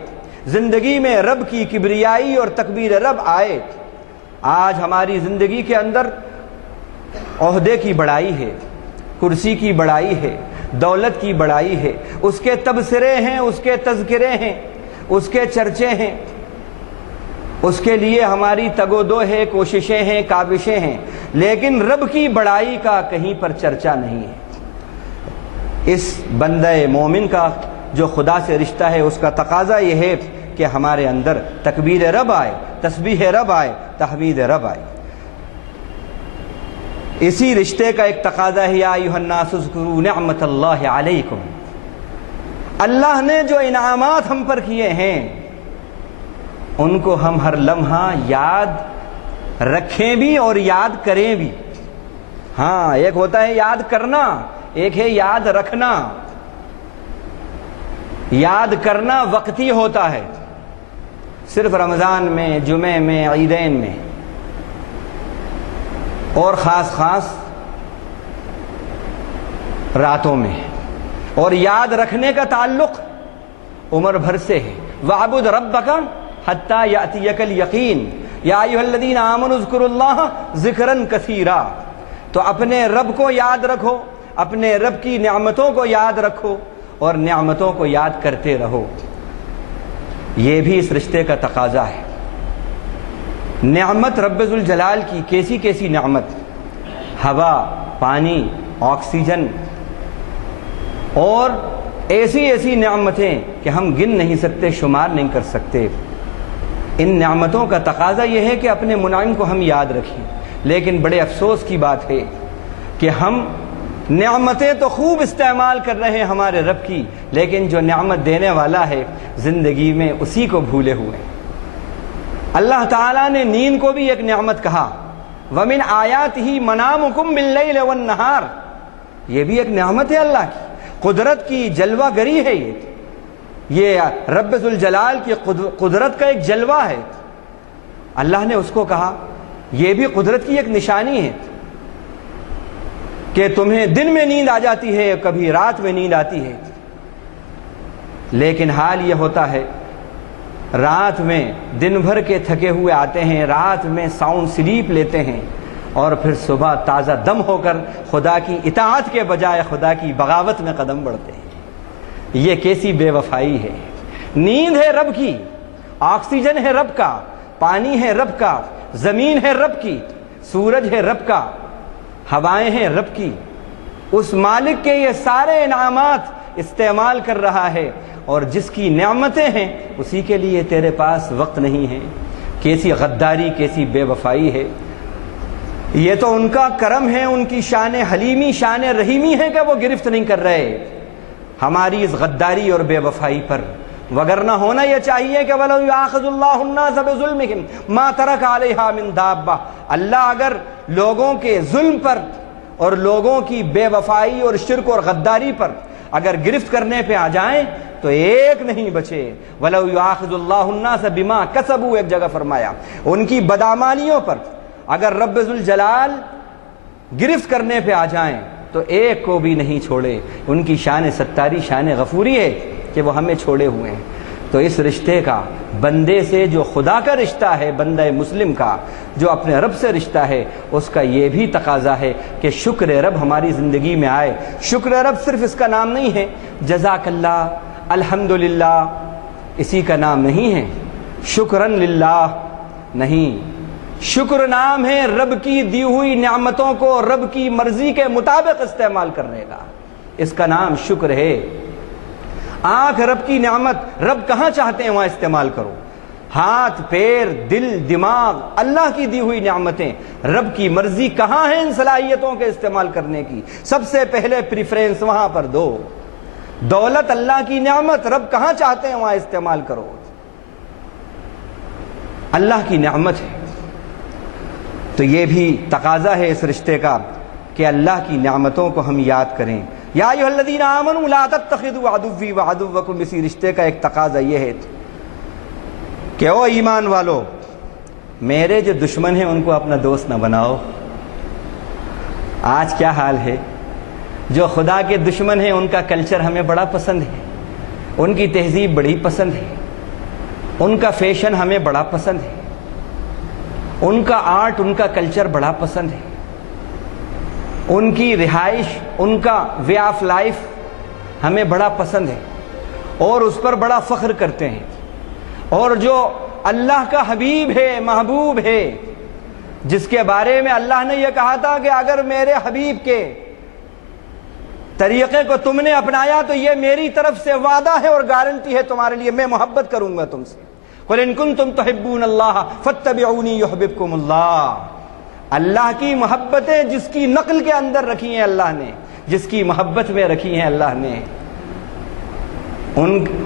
زندگی میں رب کی کبریائی اور تکبیر رب آئے۔ آج ہماری زندگی کے اندر عہدے کی بڑائی ہے، کرسی کی بڑائی ہے، دولت کی بڑائی ہے، اس کے تبصرے ہیں، اس کے تذکرے ہیں، اس کے چرچے ہیں، اس کے لیے ہماری تگ و دو ہے، کوششیں ہیں، کاوشیں ہیں، لیکن رب کی بڑائی کا کہیں پر چرچا نہیں ہے۔ اس بندہ مومن کا جو خدا سے رشتہ ہے اس کا تقاضا یہ ہے کہ ہمارے اندر تکبیر رب آئے، تسبیح رب آئے، تحمید رب آئے۔ اسی رشتے کا ایک تقاضا ہے یا ایھا الناس اذکروا نعمت اللہ علیکم، اللہ نے جو انعامات ہم پر کیے ہیں ان کو ہم ہر لمحہ یاد رکھیں بھی اور یاد کریں بھی۔ ہاں، ایک ہوتا ہے یاد کرنا، ایک ہے یاد رکھنا۔ یاد کرنا وقتی ہوتا ہے، صرف رمضان میں، جمعے میں، عیدین میں، اور خاص راتوں میں، اور یاد رکھنے کا تعلق عمر بھر سے ہے۔ وَاعْبُدْ رَبَّكَ حَتَّى يَأْتِيَكَ الْيَقِينُ یا ایھا الذین آمنوا اذکروا اللہ ذکرا کثیرا۔ تو اپنے رب کو یاد رکھو، اپنے رب کی نعمتوں کو یاد رکھو اور نعمتوں کو یاد کرتے رہو۔ یہ بھی اس رشتے کا تقاضا ہے۔ نعمت رب ذوالجلال کی کیسی کیسی نعمت، ہوا، پانی، آکسیجن اور ایسی ایسی نعمتیں کہ ہم گن نہیں سکتے، شمار نہیں کر سکتے۔ ان نعمتوں کا تقاضا یہ ہے کہ اپنے منعم کو ہم یاد رکھیں، لیکن بڑے افسوس کی بات ہے کہ ہم نعمتیں تو خوب استعمال کر رہے ہیں ہمارے رب کی، لیکن جو نعمت دینے والا ہے زندگی میں اسی کو بھولے ہوئے ہیں۔ اللہ تعالیٰ نے نیند کو بھی ایک نعمت کہا، وَمِنْ آیَاتِهِ مَنَامُكُمْ بِاللَّيْلِ وَالنَّهَارِ، یہ بھی ایک نعمت ہے اللہ کی، قدرت کی جلوہ گری ہے۔ یہ رب ذوالجلال کی قدرت کا ایک جلوہ ہے، اللہ نے اس کو کہا یہ بھی قدرت کی ایک نشانی ہے کہ تمہیں دن میں نیند آ جاتی ہے، کبھی رات میں نیند آتی ہے، لیکن حال یہ ہوتا ہے رات میں دن بھر کے تھکے ہوئے آتے ہیں، رات میں ساؤنڈ سلیپ لیتے ہیں اور پھر صبح تازہ دم ہو کر خدا کی اطاعت کے بجائے خدا کی بغاوت میں قدم بڑھتے ہیں۔ یہ کیسی بے وفائی ہے۔ نیند ہے رب کی، آکسیجن ہے رب کا، پانی ہے رب کا، زمین ہے رب کی، سورج ہے رب کا، ہوائیں ہیں رب کی۔ اس مالک کے یہ سارے انعامات استعمال کر رہا ہے، اور جس کی نعمتیں ہیں اسی کے لیے تیرے پاس وقت نہیں ہے۔ کیسی غداری، کیسی بے وفائی ہے۔ یہ تو ان کا کرم ہے، ان کی شان حلیمی، شان رحیمی ہے کہ وہ گرفت نہیں کر رہے ہماری اس غداری اور بے وفائی پر، وگرنہ ہونا یہ چاہیے کہ وَلَوْ يُؤَاخِذُ اللَّهُ النَّاسَ بِظُلْمِهِمْ مَا تَرَكَ عَلَيْهَا مِن دَابَّةٍ، اللہ اگر لوگوں کے ظلم پر اور لوگوں کی بے وفائی اور شرک اور غداری پر اگر گرفت کرنے پہ آ جائیں تو ایک نہیں بچے۔ وَلَوْ يُؤَاخِذُ اللَّهُ النَّاسَ بِمَا كَسَبُوا، ایک جگہ فرمایا ان کی بدعمالیوں پر اگر رب ذوالجلال گرفت کرنے پہ آ جائیں تو ایک کو بھی نہیں چھوڑے۔ ان کی شان ستاری، شان غفوری ہے کہ وہ ہمیں چھوڑے ہوئے ہیں۔ تو اس رشتے کا، بندے سے جو خدا کا رشتہ ہے، بندہ مسلم کا جو اپنے رب سے رشتہ ہے، اس کا یہ بھی تقاضا ہے کہ شکر رب ہماری زندگی میں آئے۔ شکر رب صرف اس کا نام نہیں ہے جزاک اللہ، الحمدللہ، اسی کا نام نہیں ہے، شکرن للہ نہیں۔ شکر نام ہے رب کی دی ہوئی نعمتوں کو رب کی مرضی کے مطابق استعمال کرنے کا، اس کا نام شکر ہے۔ آنکھ رب کی نعمت، رب کہاں چاہتے ہیں وہاں استعمال کرو۔ ہاتھ، پیر، دل، دماغ، اللہ کی دی ہوئی نعمتیں، رب کی مرضی کہاں ہے ان صلاحیتوں کے استعمال کرنے کی، سب سے پہلے پریفرنس وہاں پر دو۔ دولت اللہ کی نعمت، رب کہاں چاہتے ہیں وہاں استعمال کرو۔ اللہ کی نعمت ہے، تو یہ بھی تقاضا ہے اس رشتے کا کہ اللہ کی نعمتوں کو ہم یاد کریں۔ یا ایھا الذین آمنوا لا تتخذوا عدوی وعدوکم، اسی رشتے کا ایک تقاضا یہ ہے کہ او ایمان والو، میرے جو دشمن ہیں ان کو اپنا دوست نہ بناؤ۔ آج کیا حال ہے، جو خدا کے دشمن ہیں ان کا کلچر ہمیں بڑا پسند ہے، ان کی تہذیب بڑی پسند ہے، ان کا فیشن ہمیں بڑا پسند ہے، ان کا آرٹ، ان کا کلچر بڑا پسند ہے، ان کی رہائش، ان کا وے آف لائف ہمیں بڑا پسند ہے اور اس پر بڑا فخر کرتے ہیں۔ اور جو اللہ کا حبیب ہے، محبوب ہے، جس کے بارے میں اللہ نے یہ کہا تھا کہ اگر میرے حبیب کے طریقے کو تم نے اپنایا تو یہ میری طرف سے وعدہ ہے اور گارنٹی ہے تمہارے لیے، میں محبت کروں گا تم سے۔ قُلْ إِن كُنتُمْ تُحِبُّونَ اللَّهَ فَاتَّبِعُونِي يُحْبِبْكُمُ اللَّهُ۔ اللہ کی محبتیں جس کی نقل کے اندر رکھی ہیں اللہ نے، جس کی محبت میں رکھی ہیں اللہ نے،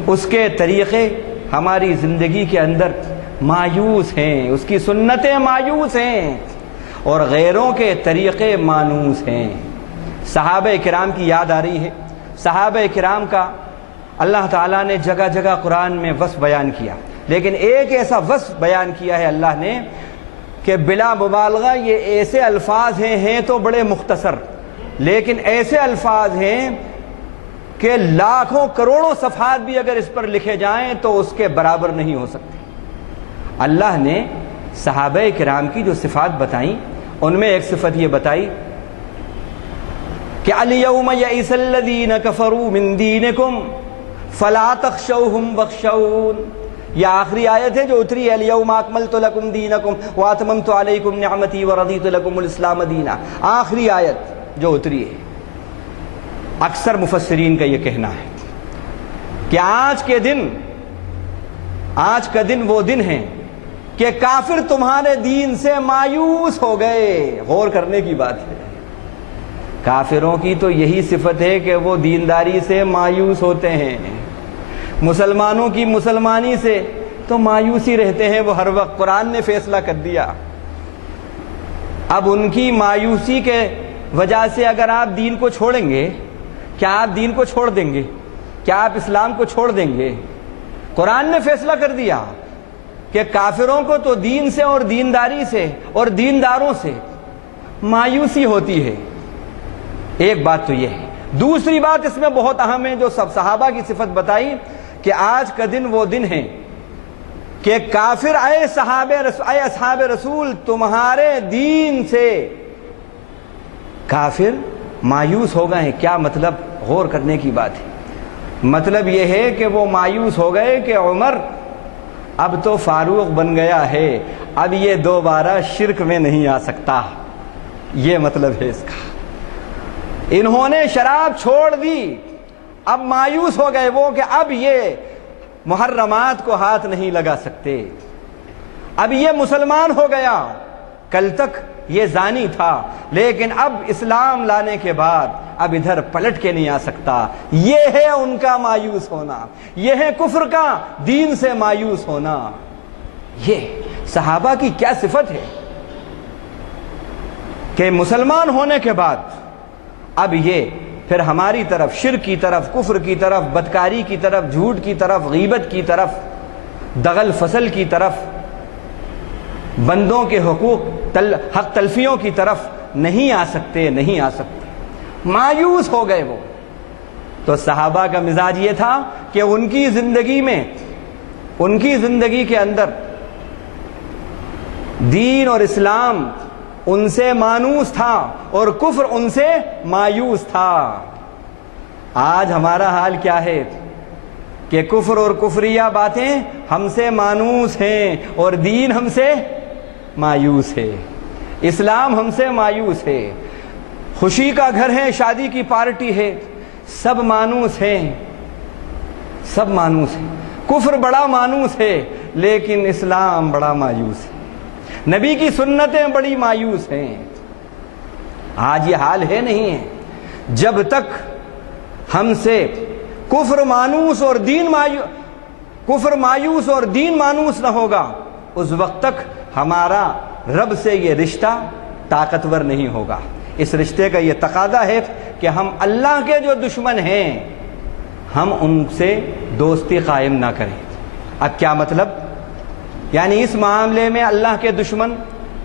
اس کے طریقے ہماری زندگی کے اندر مایوس ہیں، اس کی سنتیں مایوس ہیں اور غیروں کے طریقے مانوس ہیں۔ صحابہ کرام کی یاد آ رہی ہے، صحابہ کرام کا اللہ تعالیٰ نے جگہ جگہ قرآن میں وصف بیان کیا، لیکن ایک ایسا وصف بیان کیا ہے اللہ نے کہ بلا مبالغہ یہ ایسے الفاظ ہیں تو بڑے مختصر، لیکن ایسے الفاظ ہیں کہ لاکھوں کروڑوں صفحات بھی اگر اس پر لکھے جائیں تو اس کے برابر نہیں ہو سکتے۔ اللہ نے صحابہ کرام کی جو صفات بتائیں ان میں ایک صفت یہ بتائی کہ الیوم یئس الذین کفروا من دینکم فلا تخشوہم واخشون، یہ آخری آیت ہے جو اتری ہے، الیوم اکملت لکم دینکم واتممت علیکم نعمتی ورضیت لکم الاسلام دینا، آخری آیت جو اتری ہے۔ اکثر مفسرین کا یہ کہنا ہے کہ آج کا دن وہ دن ہے کہ کافر تمہارے دین سے مایوس ہو گئے۔ غور کرنے کی بات ہے، کافروں کی تو یہی صفت ہے کہ وہ دینداری سے مایوس ہوتے ہیں، مسلمانوں کی مسلمانی سے تو مایوسی رہتے ہیں وہ ہر وقت۔ قرآن نے فیصلہ کر دیا، اب ان کی مایوسی کے وجہ سے اگر آپ دین کو چھوڑیں گے، کیا آپ دین کو چھوڑ دیں گے؟ کیا آپ اسلام کو چھوڑ دیں گے؟ قرآن نے فیصلہ کر دیا کہ کافروں کو تو دین سے اور دینداری سے اور دینداروں سے مایوسی ہوتی ہے۔ ایک بات تو یہ ہے، دوسری بات اس میں بہت اہم ہے جو سب صحابہ کی صفت بتائی کہ آج کا دن وہ دن ہے کہ کافر اے اصحاب رسول تمہارے دین سے کافر مایوس ہو گئے ہیں۔ کیا مطلب؟ غور کرنے کی بات ہے۔ مطلب یہ ہے کہ وہ مایوس ہو گئے کہ عمر اب تو فاروق بن گیا ہے، اب یہ دوبارہ شرک میں نہیں آ سکتا، یہ مطلب ہے اس کا۔ انہوں نے شراب چھوڑ دی، اب مایوس ہو گئے وہ کہ اب یہ محرمات کو ہاتھ نہیں لگا سکتے، اب یہ مسلمان ہو گیا، کل تک یہ زانی تھا لیکن اب اسلام لانے کے بعد اب ادھر پلٹ کے نہیں آ سکتا۔ یہ ہے ان کا مایوس ہونا، یہ ہے کفر کا دین سے مایوس ہونا۔ یہ صحابہ کی کیا صفت ہے کہ مسلمان ہونے کے بعد اب یہ پھر ہماری طرف شرک کی طرف، کفر کی طرف، بدکاری کی طرف، جھوٹ کی طرف، غیبت کی طرف، دغل فصل کی طرف، بندوں کے حق تلفیوں کی طرف نہیں آ سکتے، نہیں آ سکتے۔ مایوس ہو گئے وہ۔ تو صحابہ کا مزاج یہ تھا کہ ان کی زندگی کے اندر دین اور اسلام ان سے مانوس تھا اور کفر ان سے مایوس تھا۔ آج ہمارا حال کیا ہے کہ کفر اور کفریہ باتیں ہم سے مانوس ہیں اور دین ہم سے مایوس ہے، اسلام ہم سے مایوس ہے۔ خوشی کا گھر ہے، شادی کی پارٹی ہے، سب مانوس ہیں، سب مانوس ہیں۔ کفر بڑا مانوس ہے لیکن اسلام بڑا مایوس ہے، نبی کی سنتیں بڑی مایوس ہیں۔ آج یہ حال ہے نہیں ہے۔ جب تک ہم سے کفر مایوس اور دین مانوس نہ ہوگا اس وقت تک ہمارا رب سے یہ رشتہ طاقتور نہیں ہوگا۔ اس رشتے کا یہ تقاضا ہے کہ ہم اللہ کے جو دشمن ہیں ہم ان سے دوستی قائم نہ کریں۔ اب کیا مطلب؟ یعنی اس معاملے میں اللہ کے دشمن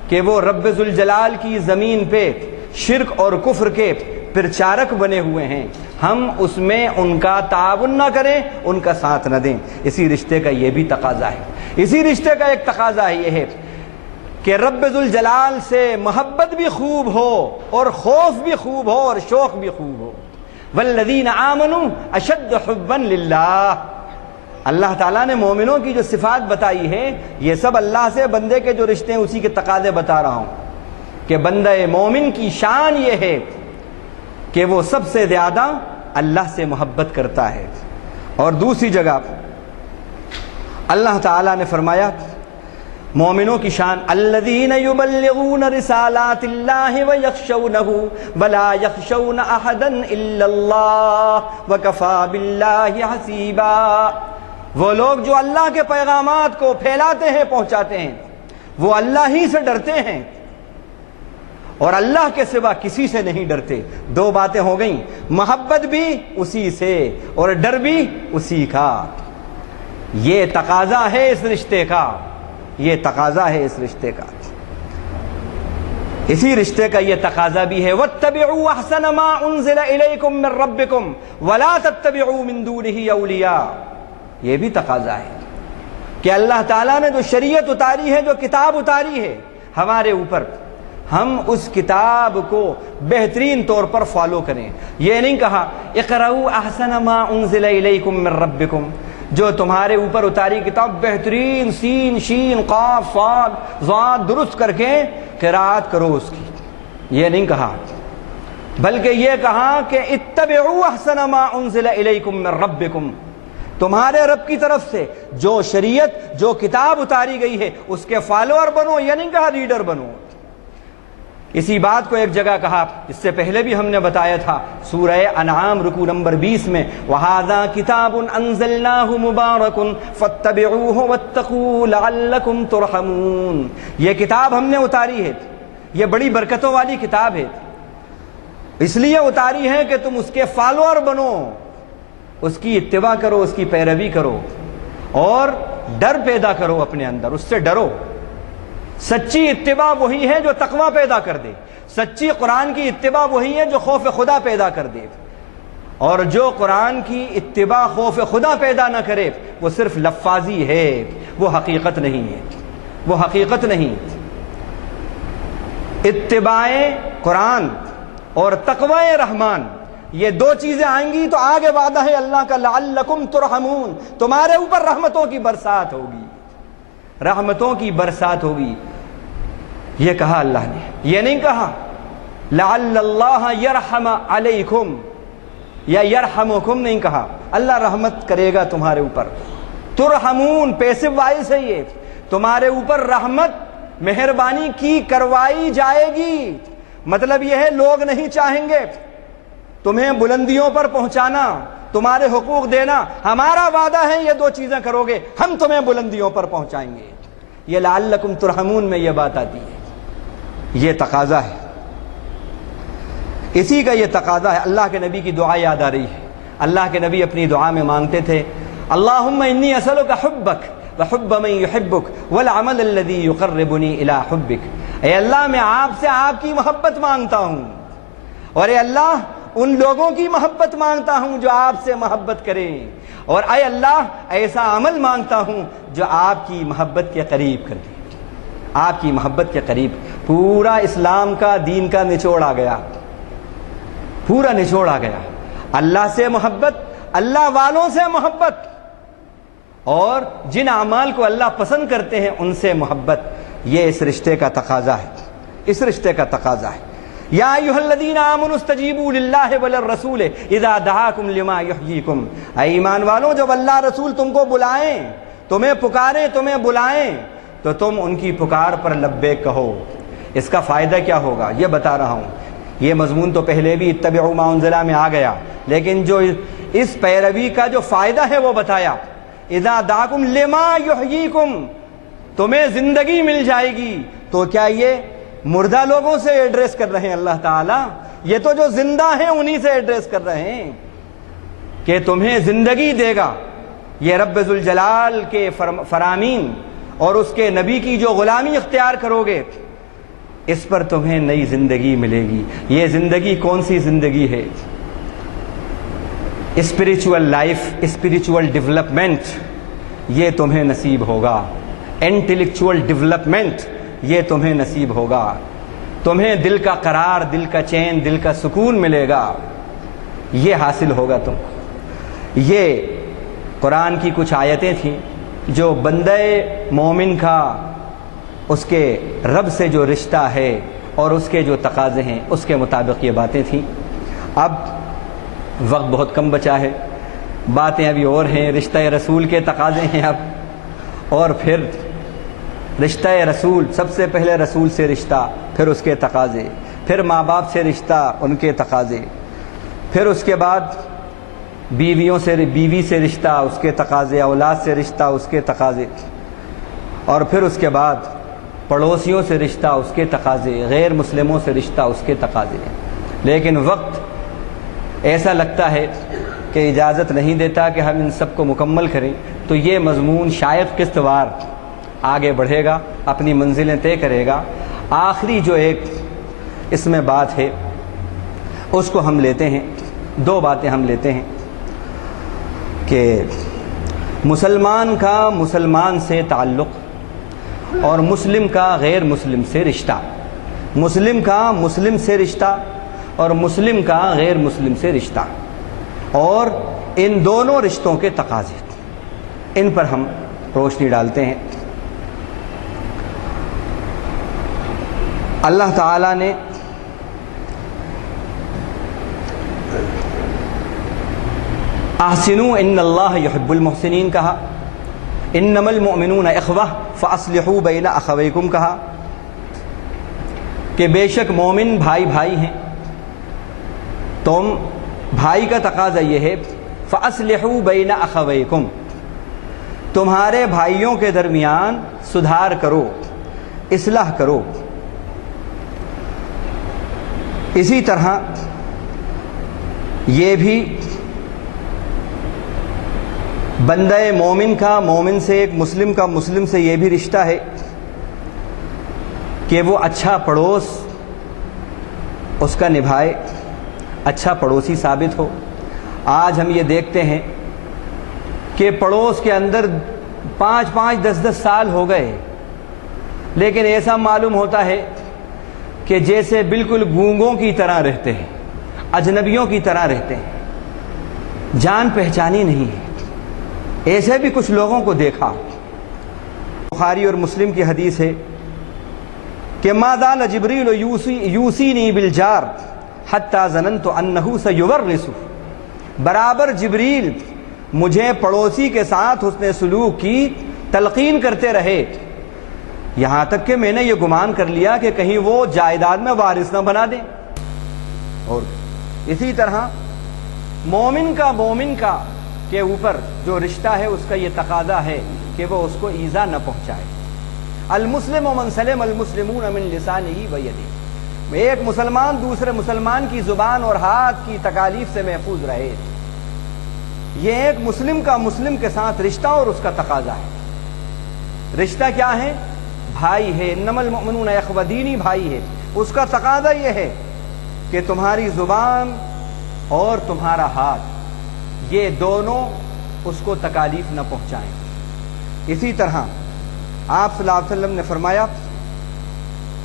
کہ وہ رب ذوالجلال کی زمین پہ شرک اور کفر کے پرچارک بنے ہوئے ہیں، ہم اس میں ان کا تعاون نہ کریں، ان کا ساتھ نہ دیں۔ اسی رشتے کا یہ بھی تقاضا ہے۔ اسی رشتے کا ایک تقاضا یہ ہے کہ رب ذوالجلال سے محبت بھی خوب ہو اور خوف بھی خوب ہو اور شوق بھی خوب ہو۔ والذین آمنوا اشد حبا للہ۔ اللہ تعالیٰ نے مومنوں کی جو صفات بتائی ہے یہ سب اللہ سے بندے کے جو رشتے ہیں اسی کے تقاضے بتا رہا ہوں کہ بندہ مومن کی شان یہ ہے کہ وہ سب سے زیادہ اللہ سے محبت کرتا ہے۔ اور دوسری جگہ اللہ تعالیٰ نے فرمایا مومنوں کی شان الذین یبلغون رسالات اللہ ویخشونہ ولا یخشون احدا الا اللہ وکفی باللہ حسیبا۔ وہ لوگ جو اللہ کے پیغامات کو پھیلاتے ہیں، پہنچاتے ہیں، وہ اللہ ہی سے ڈرتے ہیں اور اللہ کے سوا کسی سے نہیں ڈرتے۔ دو باتیں ہو گئیں، محبت بھی اسی سے اور ڈر بھی اسی کا۔ یہ تقاضا ہے اس رشتے کا، یہ تقاضا ہے اس رشتے کا، اسی رشتے کا یہ تقاضا بھی ہے۔ وَاتَّبِعُوا أَحْسَنَ مَا أُنزِلَ إِلَيْكُم مِّن رَّبِّكُمْ وَلَا تَتَّبِعُوا مِن دُونِهِ أَوْلِيَاءَ۔ یہ بھی تقاضا ہے کہ اللہ تعالیٰ نے جو شریعت اتاری ہے، جو کتاب اتاری ہے ہمارے اوپر، ہم اس کتاب کو بہترین طور پر فالو کریں۔ یہ نہیں کہا اقرؤوا احسن ما انزل الیکم من ربکم، جو تمہارے اوپر اتاری کتاب بہترین سین شین قاف صاد ضاد درست کر کے قرات کرو اس کی، یہ نہیں کہا، بلکہ یہ کہا کہ اتبعوا احسن ما انزل الیکم من ربکم، تمہارے رب کی طرف سے جو شریعت جو کتاب اتاری گئی ہے اس کے فالوور بنو، یہ نہیں کہا ریڈر بنو۔ اسی بات کو ایک جگہ کہا، اس سے پہلے بھی ہم نے بتایا تھا، سورہ انعام رکوع نمبر 20 میں وَهَذَا كِتَابٌ أَنزَلْنَاهُ مُبَارَكٌ فَاتَّبِعُوهُ وَاتَّقُوا لَعَلَّكُمْ تُرْحَمُونَ۔ یہ کتاب ہم نے اتاری ہے، یہ بڑی برکتوں والی کتاب ہے، اس لیے اتاری ہے کہ تم اس کے فالوور بنو، اس کی اتباع کرو، اس کی پیروی کرو اور ڈر پیدا کرو اپنے اندر، اس سے ڈرو۔ سچی اتباع وہی ہے جو تقوی پیدا کر دے، سچی قرآن کی اتباع وہی ہے جو خوف خدا پیدا کر دے، اور جو قرآن کی اتباع خوف خدا پیدا نہ کرے وہ صرف لفاظی ہے، وہ حقیقت نہیں ہے، وہ حقیقت نہیں۔ اتباع قرآن اور تقوی رحمان، یہ دو چیزیں آئیں گی تو آگے وعدہ ہے اللہ کا لعلکم ترحمون، تمہارے اوپر رحمتوں کی برسات ہوگی، رحمتوں کی برسات ہوگی۔ یہ کہا اللہ نے، یہ نہیں کہا لعل اللہ یرحم علیکم یا یرحمکم، نہیں کہا اللہ رحمت کرے گا تمہارے اوپر۔ ترحمون پیسو وائس ہے، یہ تمہارے اوپر رحمت مہربانی کی کروائی جائے گی، مطلب یہ ہے لوگ نہیں چاہیں گے تمہیں بلندیوں پر پہنچانا، تمہارے حقوق دینا، ہمارا وعدہ ہے یہ دو چیزیں کرو گے ہم تمہیں بلندیوں پر پہنچائیں گے۔ یہ لعلکم ترحمون میں یہ بات آتی ہے، یہ تقاضا ہے، اسی کا یہ تقاضا ہے۔ اللہ کے نبی کی دعا یاد آ رہی ہے، اللہ کے نبی اپنی دعا میں مانگتے تھے اللہم انی اسألک حبک وحب من یحبک والعمل الذی یقربنی الی حبک۔ اے اللہ میں آپ سے آپ کی محبت مانگتا ہوں، اور اے اللہ ان لوگوں کی محبت مانگتا ہوں جو آپ سے محبت کریں، اور اے اللہ ایسا عمل مانگتا ہوں جو آپ کی محبت کے قریب کر دے، آپ کی محبت کے قریب۔ پورا اسلام کا دین کا نچوڑ آ گیا، پورا نچوڑ آ گیا، اللہ سے محبت، اللہ والوں سے محبت، اور جن اعمال کو اللہ پسند کرتے ہیں ان سے محبت۔ یہ اس رشتے کا تقاضا ہے، اس رشتے کا تقاضا ہے۔ یا ایھا الذین آمنوا استجیبوا للہ وللرسول اذا دعاکم لما یحییکم۔ اے ایمان والوں، جب اللہ رسول تم کو بلائیں، تمہیں پکاریں، تمہیں بلائیں، تو تم ان کی پکار پر لبیک کہو۔ اس کا فائدہ کیا ہوگا یہ بتا رہا ہوں، یہ مضمون تو پہلے بھی اتبعوا ما انزل میں آ گیا، لیکن جو اس پیروی کا جو فائدہ ہے وہ بتایا۔ اذا دعاکم لما یحییکم، تمہیں زندگی مل جائے گی۔ تو کیا یہ مردہ لوگوں سے ایڈریس کر رہے ہیں اللہ تعالیٰ؟ یہ تو جو زندہ ہیں انہی سے ایڈریس کر رہے ہیں کہ تمہیں زندگی دے گا۔ یہ رب ذوالجلال کے فرامین اور اس کے نبی کی جو غلامی اختیار کرو گے اس پر تمہیں نئی زندگی ملے گی۔ یہ زندگی کون سی زندگی ہے؟ اسپریچول لائف، اسپریچول ڈیولپمنٹ، یہ تمہیں نصیب ہوگا۔ انٹلیکچول ڈیولپمنٹ، یہ تمہیں نصیب ہوگا۔ تمہیں دل کا قرار، دل کا چین، دل کا سکون ملے گا، یہ حاصل ہوگا تم کو۔ یہ قرآن کی کچھ آیتیں تھیں جو بندہ مومن کا اس کے رب سے جو رشتہ ہے اور اس کے جو تقاضے ہیں اس کے مطابق یہ باتیں تھیں۔ اب وقت بہت کم بچا ہے، باتیں ابھی اور ہیں، رشتہ رسول کے تقاضے ہیں اب، اور پھر رشتہ رسول، سب سے پہلے رسول سے رشتہ، پھر اس کے تقاضے، پھر ماں باپ سے رشتہ، ان کے تقاضے، پھر اس کے بعد بیوی سے رشتہ، اس کے تقاضے، اولاد سے رشتہ، اس کے تقاضے، اور پھر اس کے بعد پڑوسیوں سے رشتہ اس کے تقاضے، غیر مسلموں سے رشتہ اس کے تقاضے ہیں، لیکن وقت ایسا لگتا ہے کہ اجازت نہیں دیتا کہ ہم ان سب کو مکمل کریں، تو یہ مضمون شاید قسط وار آگے بڑھے گا، اپنی منزلیں طے کرے گا۔ آخری جو ایک اس میں بات ہے اس کو ہم لیتے ہیں، دو باتیں ہم لیتے ہیں کہ مسلمان کا مسلمان سے تعلق اور مسلم کا غیر مسلم سے رشتہ، مسلم کا مسلم سے رشتہ اور مسلم کا غیر مسلم سے رشتہ، اور ان دونوں رشتوں کے تقاضے، ان پر ہم روشنی ڈالتے ہیں۔ اللہ تعالیٰ نے احسنوا ان اللہ یحب المحسنین کہا، انما المؤمنون اخوہ فاصلحوا بین اخویکم کہا کہ بے شک مومن بھائی بھائی ہیں، تم بھائی کا تقاضا یہ ہے فاصلحوا بین اخویکم، تمہارے بھائیوں کے درمیان سدھار کرو، اصلاح کرو۔ اسی طرح یہ بھی بندہ مومن کا مومن سے، ایک مسلم کا مسلم سے یہ بھی رشتہ ہے کہ وہ اچھا پڑوس اس کا نبھائے، اچھا پڑوسی ثابت ہو۔ آج ہم یہ دیکھتے ہیں کہ پڑوس کے اندر 5-5 10-10 سال ہو گئے، لیکن ایسا معلوم ہوتا ہے کہ جیسے بالکل گونگوں کی طرح رہتے ہیں، اجنبیوں کی طرح رہتے ہیں، جان پہچانی نہیں ہے۔ ایسے بھی کچھ لوگوں کو دیکھا۔ بخاری اور مسلم کی حدیث ہے کہ ما زال جبریل یوصینی بالجار حتی ظننت انہ سیورثہ، برابر جبریل مجھے پڑوسی کے ساتھ حسن سلوک کی تلقین کرتے رہے، یہاں تک کہ میں نے یہ گمان کر لیا کہ کہیں وہ جائیداد میں وارث نہ بنا دیں۔ اور اسی طرح مومن کا کے اوپر جو رشتہ ہے اس کا یہ تقاضا ہے کہ وہ اس کو ایذا نہ پہنچائے۔ المسلم من سلم المسلمون من لسانہ و یدہ، ایک مسلمان دوسرے مسلمان کی زبان اور ہاتھ کی تکالیف سے محفوظ رہے، یہ ایک مسلم کا مسلم کے ساتھ رشتہ اور اس کا تقاضا ہے۔ رشتہ کیا ہے؟ بھائی ہے، انما المؤمنون اخوہ، دینی بھائی ہے۔ اس کا تقاضا یہ ہے کہ تمہاری زبان اور تمہارا ہاتھ یہ دونوں اس کو تکالیف نہ پہنچائیں۔ اسی طرح آپ صلی اللہ علیہ وسلم نے فرمایا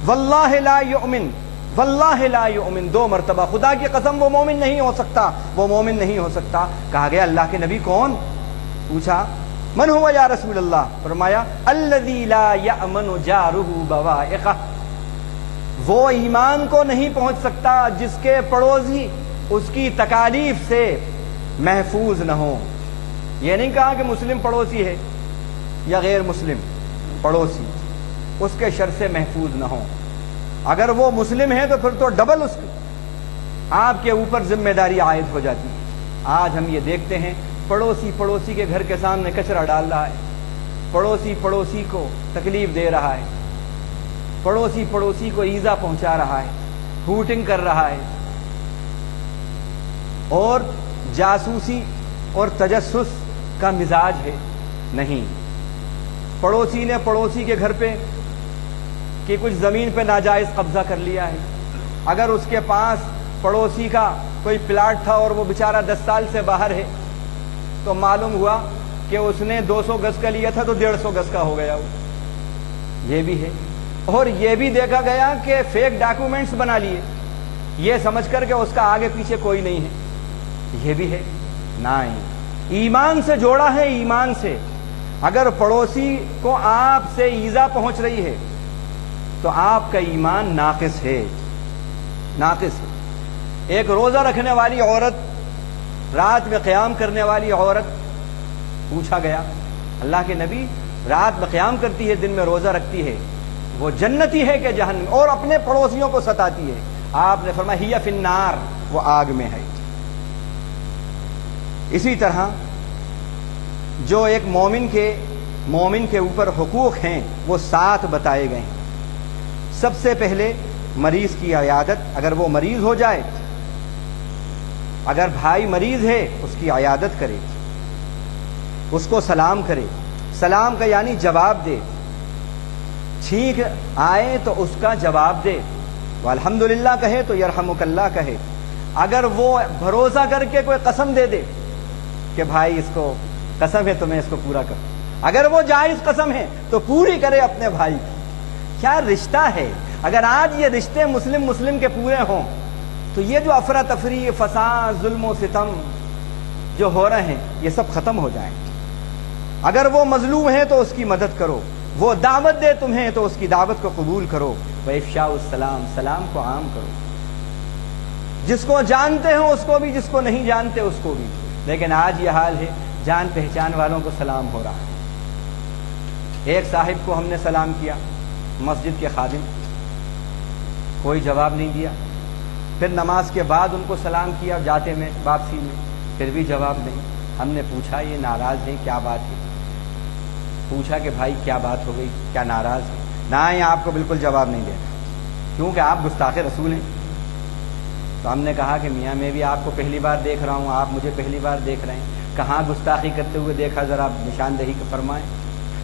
واللہ لا یؤمن، واللہ لا یؤمن، 2 مرتبہ، خدا کی قسم وہ مومن نہیں ہو سکتا، وہ مومن نہیں ہو سکتا۔ کہا گیا اللہ کے نبی کون؟ پوچھا من ہوا یا رسول اللہ؟ فرمایا الذی لا یأمن جارہ بوائقہ، وہ ایمان کو نہیں پہنچ سکتا جس کے پڑوسی اس کی تکالیف سے محفوظ نہ ہو۔ یہ نہیں کہا کہ مسلم پڑوسی ہے یا غیر مسلم پڑوسی اس کے شر سے محفوظ نہ ہو، اگر وہ مسلم ہے تو پھر تو ڈبل اس آپ کے اوپر ذمہ داری عائد ہو جاتی ہے۔ آج ہم یہ دیکھتے ہیں پڑوسی کے گھر کے سامنے کچرا ڈال رہا ہے، پڑوسی کو تکلیف دے رہا ہے، پڑوسی کو ایذا پہنچا رہا ہے، ہوٹنگ کر رہا ہے، اور جاسوسی اور تجسس کا مزاج ہے۔ نہیں، پڑوسی نے پڑوسی کے گھر پہ کہ کچھ زمین پہ ناجائز قبضہ کر لیا ہے، اگر اس کے پاس پڑوسی کا کوئی پلاٹ تھا اور وہ بیچارہ 10 سال سے باہر ہے، تو معلوم ہوا کہ اس نے 200 گز کا لیا تھا تو 150 گز کا ہو گیا، یہ بھی ہے۔ اور یہ بھی دیکھا گیا کہ فیک ڈاکومنٹس بنا لیے یہ سمجھ کر کہ اس کا آگے پیچھے کوئی نہیں ہے، یہ بھی ہے۔ نہیں، ایمان سے جوڑا ہے، ایمان سے۔ اگر پڑوسی کو آپ سے ایذا پہنچ رہی ہے تو آپ کا ایمان ناقص ہے، ناقص ہے۔ ایک روزہ رکھنے والی عورت، رات میں قیام کرنے والی عورت، پوچھا گیا اللہ کے نبی رات میں قیام کرتی ہے، دن میں روزہ رکھتی ہے، وہ جنتی ہے کہ جہنم، اور اپنے پڑوسیوں کو ستاتی ہے؟ آپ نے فرمایا ہی فی النار، وہ آگ میں ہے۔ اسی طرح جو ایک مومن کے اوپر حقوق ہیں وہ 7 بتائے گئے ہیں۔ سب سے پہلے مریض کی عیادت، اگر وہ مریض ہو جائے، اگر بھائی مریض ہے اس کی عیادت کرے، اس کو سلام کرے، سلام کا یعنی جواب دے، ٹھیک آئے تو اس کا جواب دے، والحمدللہ کہے تو یرحمک اللہ کہے۔ اگر وہ بھروسہ کر کے کوئی قسم دے دے کہ بھائی اس کو قسم ہے تو میں اس کو پورا کروں، اگر وہ جائز قسم ہے تو پوری کرے اپنے بھائی کی۔ کیا رشتہ ہے! اگر آج یہ رشتے مسلم کے پورے ہوں تو یہ جو افراتفری، فساد، ظلم و ستم جو ہو رہے ہیں یہ سب ختم ہو جائیں۔ اگر وہ مظلوم ہے تو اس کی مدد کرو، وہ دعوت دے تمہیں تو اس کی دعوت کو قبول کرو، وَإِفْشَاءُ السَّلَامِ، سلام کو عام کرو، جس کو جانتے ہو اس کو بھی، جس کو نہیں جانتے اس کو بھی۔ لیکن آج یہ حال ہے، جان پہچان والوں کو سلام ہو رہا ہے۔ ایک صاحب کو ہم نے سلام کیا، مسجد کے خادم، کوئی جواب نہیں دیا۔ پھر نماز کے بعد ان کو سلام کیا جاتے میں، واپسی میں، پھر بھی جواب نہیں۔ ہم نے پوچھا یہ ناراض ہیں، کیا بات ہے؟ پوچھا کہ بھائی کیا بات ہو گئی، کیا ناراض ہے؟ نہیں، آپ کو بالکل جواب نہیں دینا کیونکہ آپ گستاخ رسول ہیں۔ تو ہم نے کہا کہ میاں میں بھی آپ کو پہلی بار دیکھ رہا ہوں، آپ مجھے پہلی بار دیکھ رہے ہیں، کہاں گستاخی کرتے ہوئے دیکھا، ذرا نشاندہی فرمائیں۔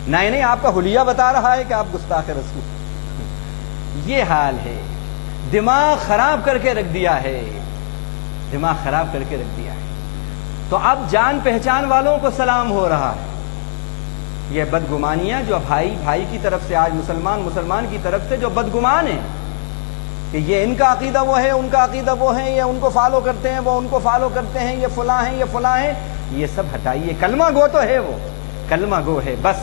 نہیں، آپ کا حلیہ بتا رہا ہے کہ آپ گستاخ رسول۔ یہ حال ہے، دماغ خراب کر کے رکھ دیا ہے، دماغ خراب کر کے رکھ دیا ہے۔ تو اب جان پہچان والوں کو سلام ہو رہا ہے۔ یہ بدگمانیاں جو بھائی کی طرف سے، آج مسلمان کی طرف سے جو بدگمان ہیں کہ یہ ان کا عقیدہ وہ ہے، ان کا عقیدہ وہ ہے، یہ ان کو فالو کرتے ہیں، وہ ان کو فالو کرتے ہیں، یہ فلاں ہیں، یہ فلاں ہیں، یہ سب ہٹائیے۔ کلمہ گو تو ہے، وہ کلمہ گو ہے، بس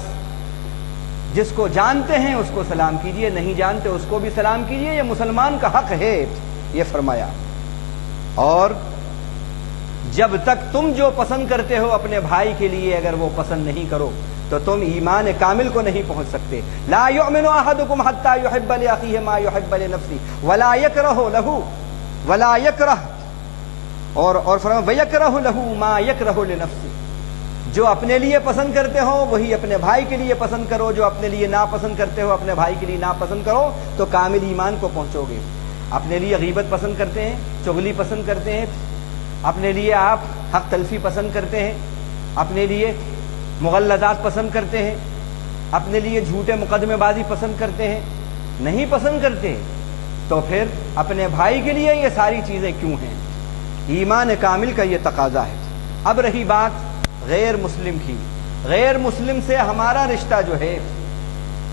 جس کو جانتے ہیں اس کو سلام کیجئے، نہیں جانتے اس کو بھی سلام کیجئے، یہ مسلمان کا حق ہے، یہ فرمایا۔ اور جب تک تم جو پسند کرتے ہو اپنے بھائی کے لیے اگر وہ پسند نہیں کرو تو تم ایمان کامل کو نہیں پہنچ سکتے۔ لا یؤمن احدکم حتی یحب لاخیہ ما یحب لنفسہ ولا یکرہ لہ ولا یکرہ اور فرمایا ویکرہ لہ ما یکرہ لنفسہ۔ جو اپنے لیے پسند کرتے ہو وہی اپنے بھائی کے لیے پسند کرو، جو اپنے لیے ناپسند کرتے ہو اپنے بھائی کے لیے ناپسند کرو، تو کامل ایمان کو پہنچو گے۔ اپنے لیے غیبت پسند کرتے ہیں، چغلی پسند کرتے ہیں، اپنے لیے آپ حق تلفی پسند کرتے ہیں، اپنے لیے مغلظات پسند کرتے ہیں، اپنے لیے جھوٹے مقدمے بازی پسند کرتے ہیں، نہیں پسند کرتے تو پھر اپنے بھائی کے لیے یہ ساری چیزیں کیوں ہیں؟ ایمان کامل کا یہ تقاضا ہے۔ اب رہی بات غیر مسلم کی، غیر مسلم سے ہمارا رشتہ جو ہے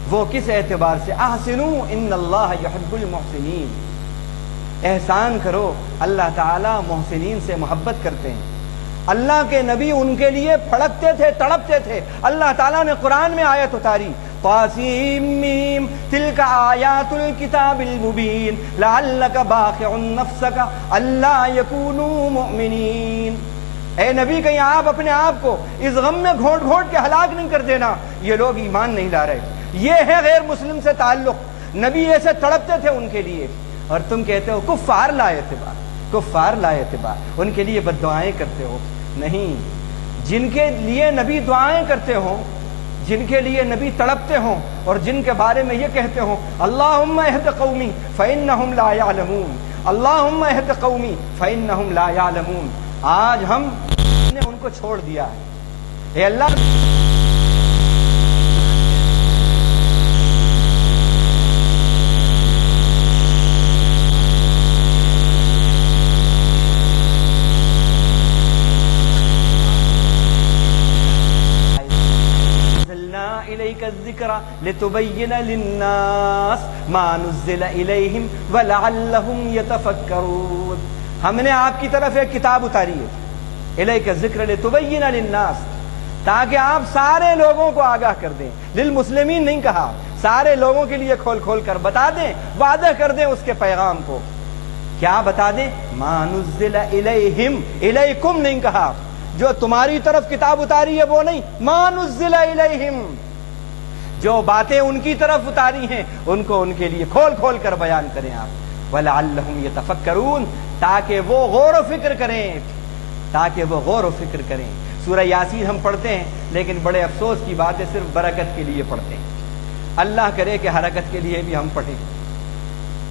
وہ کس اعتبار سے؟ احسنوا ان اللہ یحب المحسنین، احسان کرو، اللہ تعالیٰ محسنین سے محبت کرتے ہیں۔ اللہ کے نبی ان کے لیے پھڑکتے تھے، تڑپتے تھے۔ اللہ تعالیٰ نے قرآن میں آیت اتاری، طاسیم میم تلک آیات الکتاب المبین لعلک باخع نفسک الا یکونوا مؤمنین۔ اے نبی کہیں آپ اپنے آپ کو اس غم میں گھونٹ گھونٹ کے ہلاک نہیں کر دینا، یہ لوگ ایمان نہیں لا رہے۔ یہ ہے غیر مسلم سے تعلق، نبی ایسے تڑپتے تھے ان کے لیے، اور تم کہتے ہو کفار لا اعتبار، کفار لا اعتبار، ان کے لیے بد دعائیں کرتے ہو۔ نہیں، جن کے لیے نبی دعائیں کرتے ہوں، جن کے لیے نبی تڑپتے ہوں اور جن کے بارے میں یہ کہتے ہوں اللہم اہد قومی فإنہم لا یعلمون، اللہم اہد قومی فإنہم لا یعلمون، آج ہم نے ان کو چھوڑ دیا ہے۔ اے اللہ إليك الذكر لتبين للناس ما نزل إليهم ولعلهم يتفكرون۔ ہم نے آپ کی طرف ایک کتاب اتاری ہے، إليك الذكر لتبين للناس، تاکہ آپ سارے لوگوں کو آگاہ کر دیں۔ للمسلمین نہیں کہا، سارے لوگوں کے لیے کھول کھول کر بتا دیں، وعدہ کر دیں اس کے پیغام کو۔ کیا بتا دیں؟ ما نزل إليهم، إليكم نہیں کہا، جو تمہاری طرف کتاب اتاری ہے وہ نہیں، ما نزل إليهم، جو باتیں ان کی طرف اتاری ہیں ان کو ان کے لیے کھول کھول کر بیان کریں آپ۔ وَلَعَلَّهُمْ يَتَفَكَّرُونَ، تاکہ وہ غور و فکر کریں، تاکہ وہ غور و فکر کریں۔ سورہ یاسین ہم پڑھتے ہیں لیکن بڑے افسوس کی بات ہے صرف برکت کے لیے پڑھتے ہیں۔ اللہ کرے کہ حرکت کے لیے بھی ہم پڑھیں،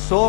100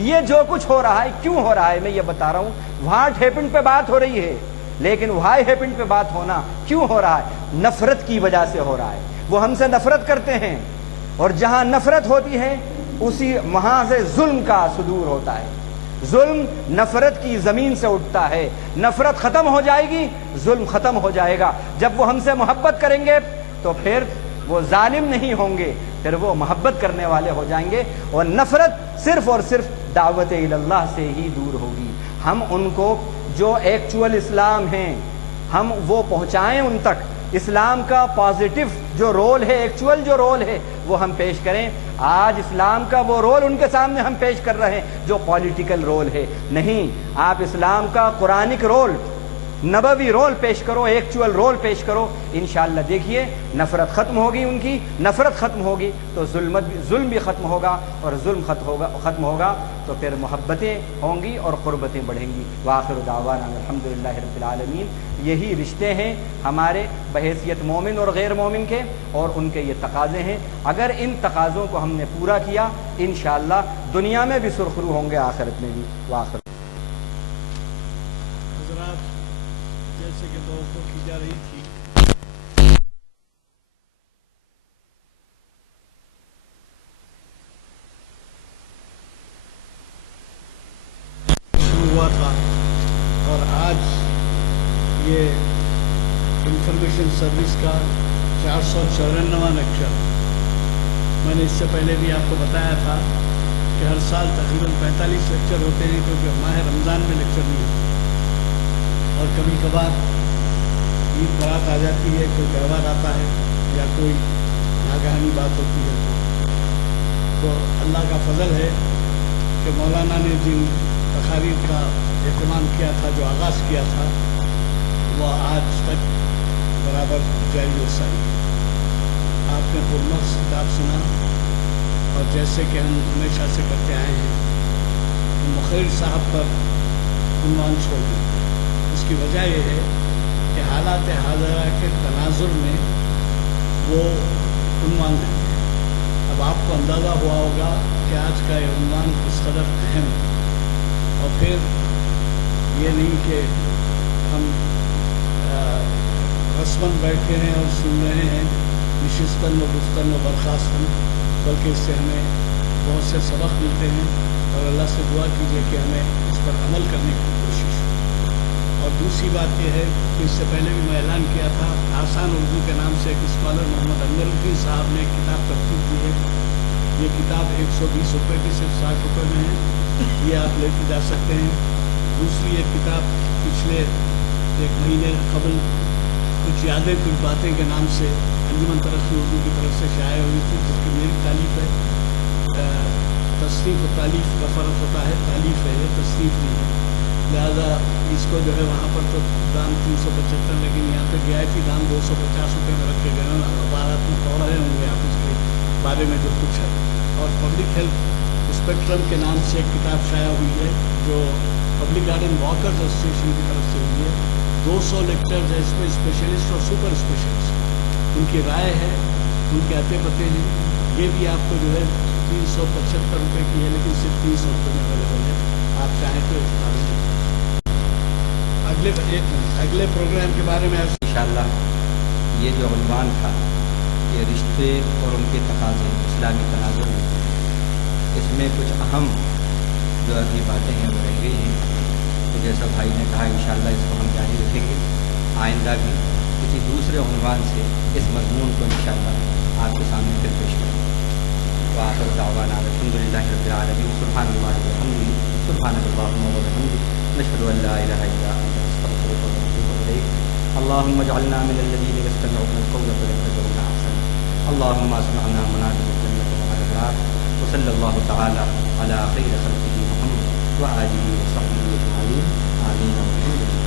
یہ جو کچھ ہو رہا ہے کیوں ہو رہا ہے میں یہ بتا رہا ہوں. واٹ ہیپنڈ پہ بات ہو رہی ہے، لیکن وائی ہیپنڈ پہ بات ہونا کیوں ہو رہا ہے؟ نفرت کی وجہ سے ہو رہا ہے. وہ ہم سے نفرت کرتے ہیں، اور جہاں نفرت ہوتی ہے اسی وہاں سے ظلم کا صدور ہوتا ہے. ظلم نفرت کی زمین سے اٹھتا ہے. نفرت ختم ہو جائے گی، ظلم ختم ہو جائے گا. جب وہ ہم سے محبت کریں گے تو پھر وہ ظالم نہیں ہوں گے، پھر وہ محبت کرنے والے ہو جائیں گے، اور نفرت صرف اور صرف دعوت اللہ سے ہی دور ہوگی. ہم ان کو جو ایکچول اسلام ہیں ہم وہ پہنچائیں ان تک. اسلام کا پازیٹیو جو رول ہے، ایکچول جو رول ہے وہ ہم پیش کریں. آج اسلام کا وہ رول ان کے سامنے ہم پیش کر رہے ہیں جو پولیٹیکل رول ہے. نہیں، آپ اسلام کا قرآنک رول، نبوی رول پیش کرو، ایکچول رول پیش کرو. انشاءاللہ دیکھیے نفرت ختم ہوگی، ان کی نفرت ختم ہوگی تو ظلم بھی ختم ہوگا، اور ظلم ختم ہوگا تو پھر محبتیں ہوں گی اور قربتیں بڑھیں گی. وآخر دعوانا الحمدللہ رب العالمین. یہی رشتے ہیں ہمارے بحیثیت مومن اور غیر مومن کے، اور ان کے یہ تقاضے ہیں. اگر ان تقاضوں کو ہم نے پورا کیا انشاءاللہ دنیا میں بھی سرخرو ہوں گے، آخرت میں بھی. وآخر جیسے کہ توقع کی جا رہی تھی شروع ہوا تھا، اور آج یہ انفارمیشن سروس کا 494واں لیکچر. میں نے اس سے پہلے بھی آپ کو بتایا تھا کہ ہر سال تقریباً 45 لیکچر ہوتے ہیں، کیونکہ ماہ رمضان میں لیکچر نہیں ہوتے، اور کبھی کبھار عید برات آ جاتی ہے، کوئی تہوار آتا ہے یا کوئی ناگہانی بات ہوتی ہے. تو اللہ کا فضل ہے کہ مولانا نے جن تقاریر کا اہتمام کیا تھا، جو آغاز کیا تھا، وہ آج تک برابر جاری و ساری. آپ نے پرمخ کتاب سنا، اور جیسے کہ ہم ہمیشہ سے کرتے آئے ہیں مخیر صاحب پر عنوان چھوڑ دیں. اس کی وجہ یہ ہے کہ حالات حاضرہ کے تناظر میں وہ عنوان دیتے ہیں. اب آپ کو اندازہ ہوا ہوگا کہ آج کا یہ عنوان کس قدر اہم ہے. اور پھر یہ نہیں کہ ہم رسماً بیٹھے ہیں اور سن رہے ہیں نشستن و گفتن و برخاستن، بلکہ اس سے ہمیں بہت سے سبق ملتے ہیں، اور اللہ سے دعا کیجیے کہ ہمیں اس پر عمل کرنے کی کوشش. اور دوسری بات یہ ہے کہ اس سے پہلے بھی میں اعلان کیا تھا، آسان اردو کے نام سے ایک اسکالر محمد انور الدین صاحب نے ایک کتاب ترتیب دی ہے. یہ کتاب 120 روپے کی صرف 60 روپے میں ہے، یہ آپ لے کے جا سکتے ہیں. دوسری ایک کتاب پچھلے 1 مہینے قبل کچھ یادیں کچھ باتیں کے نام سے انجمن ترقی اردو کی طرف سے شائع ہوئی تھی، جس کی میری تالیف ہے. تصنیف و تالیف کا فرق ہوتا ہے، تالیف ہے یہ، تصنیف نہیں ہے. لہذا اس کو جو ہے وہاں پر تو دام 375، لیکن یہاں پہ رعایتی دام 250 روپے میں رکھے گئے ہیں. اخبارات میں پڑھ رہے ہوں گے آپ اس کے بارے میں جو کچھ ہے. اور پبلک ہیلتھ اسپیکٹرم کے نام سے ایک کتاب شائع ہوئی ہے جو پبلک گارڈن واکرز ایسوسیشن کی طرف سے ہوئی ہے. 200 لیکچرز ہیں اس میں، اسپیشلسٹ اور سپر اسپیشلسٹ، ان کی رائے ہے، ان کے عطے پتے ہیں. یہ بھی آپ کو جو ہے 375 روپے کی ہے، لیکن صرف 300 روپے میں اویلیبل ہے. آپ چاہیں تو استعمال کریں. اگلے پروگرام کے بارے میں انشاءاللہ یہ جو عنوان تھا، یہ رشتے اور ان کے تقاضے اسلامی تناظر میں، اس میں کچھ اہم جو ابھی باتیں ہیں وہ رہ گئی ہیں. تو جیسا بھائی نے کہا انشاءاللہ اس کو ہم جاری رکھیں گے. آئندہ بھی کسی دوسرے عنوان سے اس مضمون کو انشاءاللہ آپ کے سامنے پھر پیش کریں گے. وآخر دعوانا الحمدللہ رب العالمین. سبحان اللہ وبحمدہ، سبحانک اللہم وبحمدک، نشہد ان لا الہ الا انت نستغفرک ونتوب الیک. اللهم اجعلنا من الذين يستمعون القول فيتبعون احسنه. اللهم اسمعنا منادي الجنة وعلى النار. وصلى الله تعالى على خير خلقه محمد وآله وصحبه أجمعين. آمين.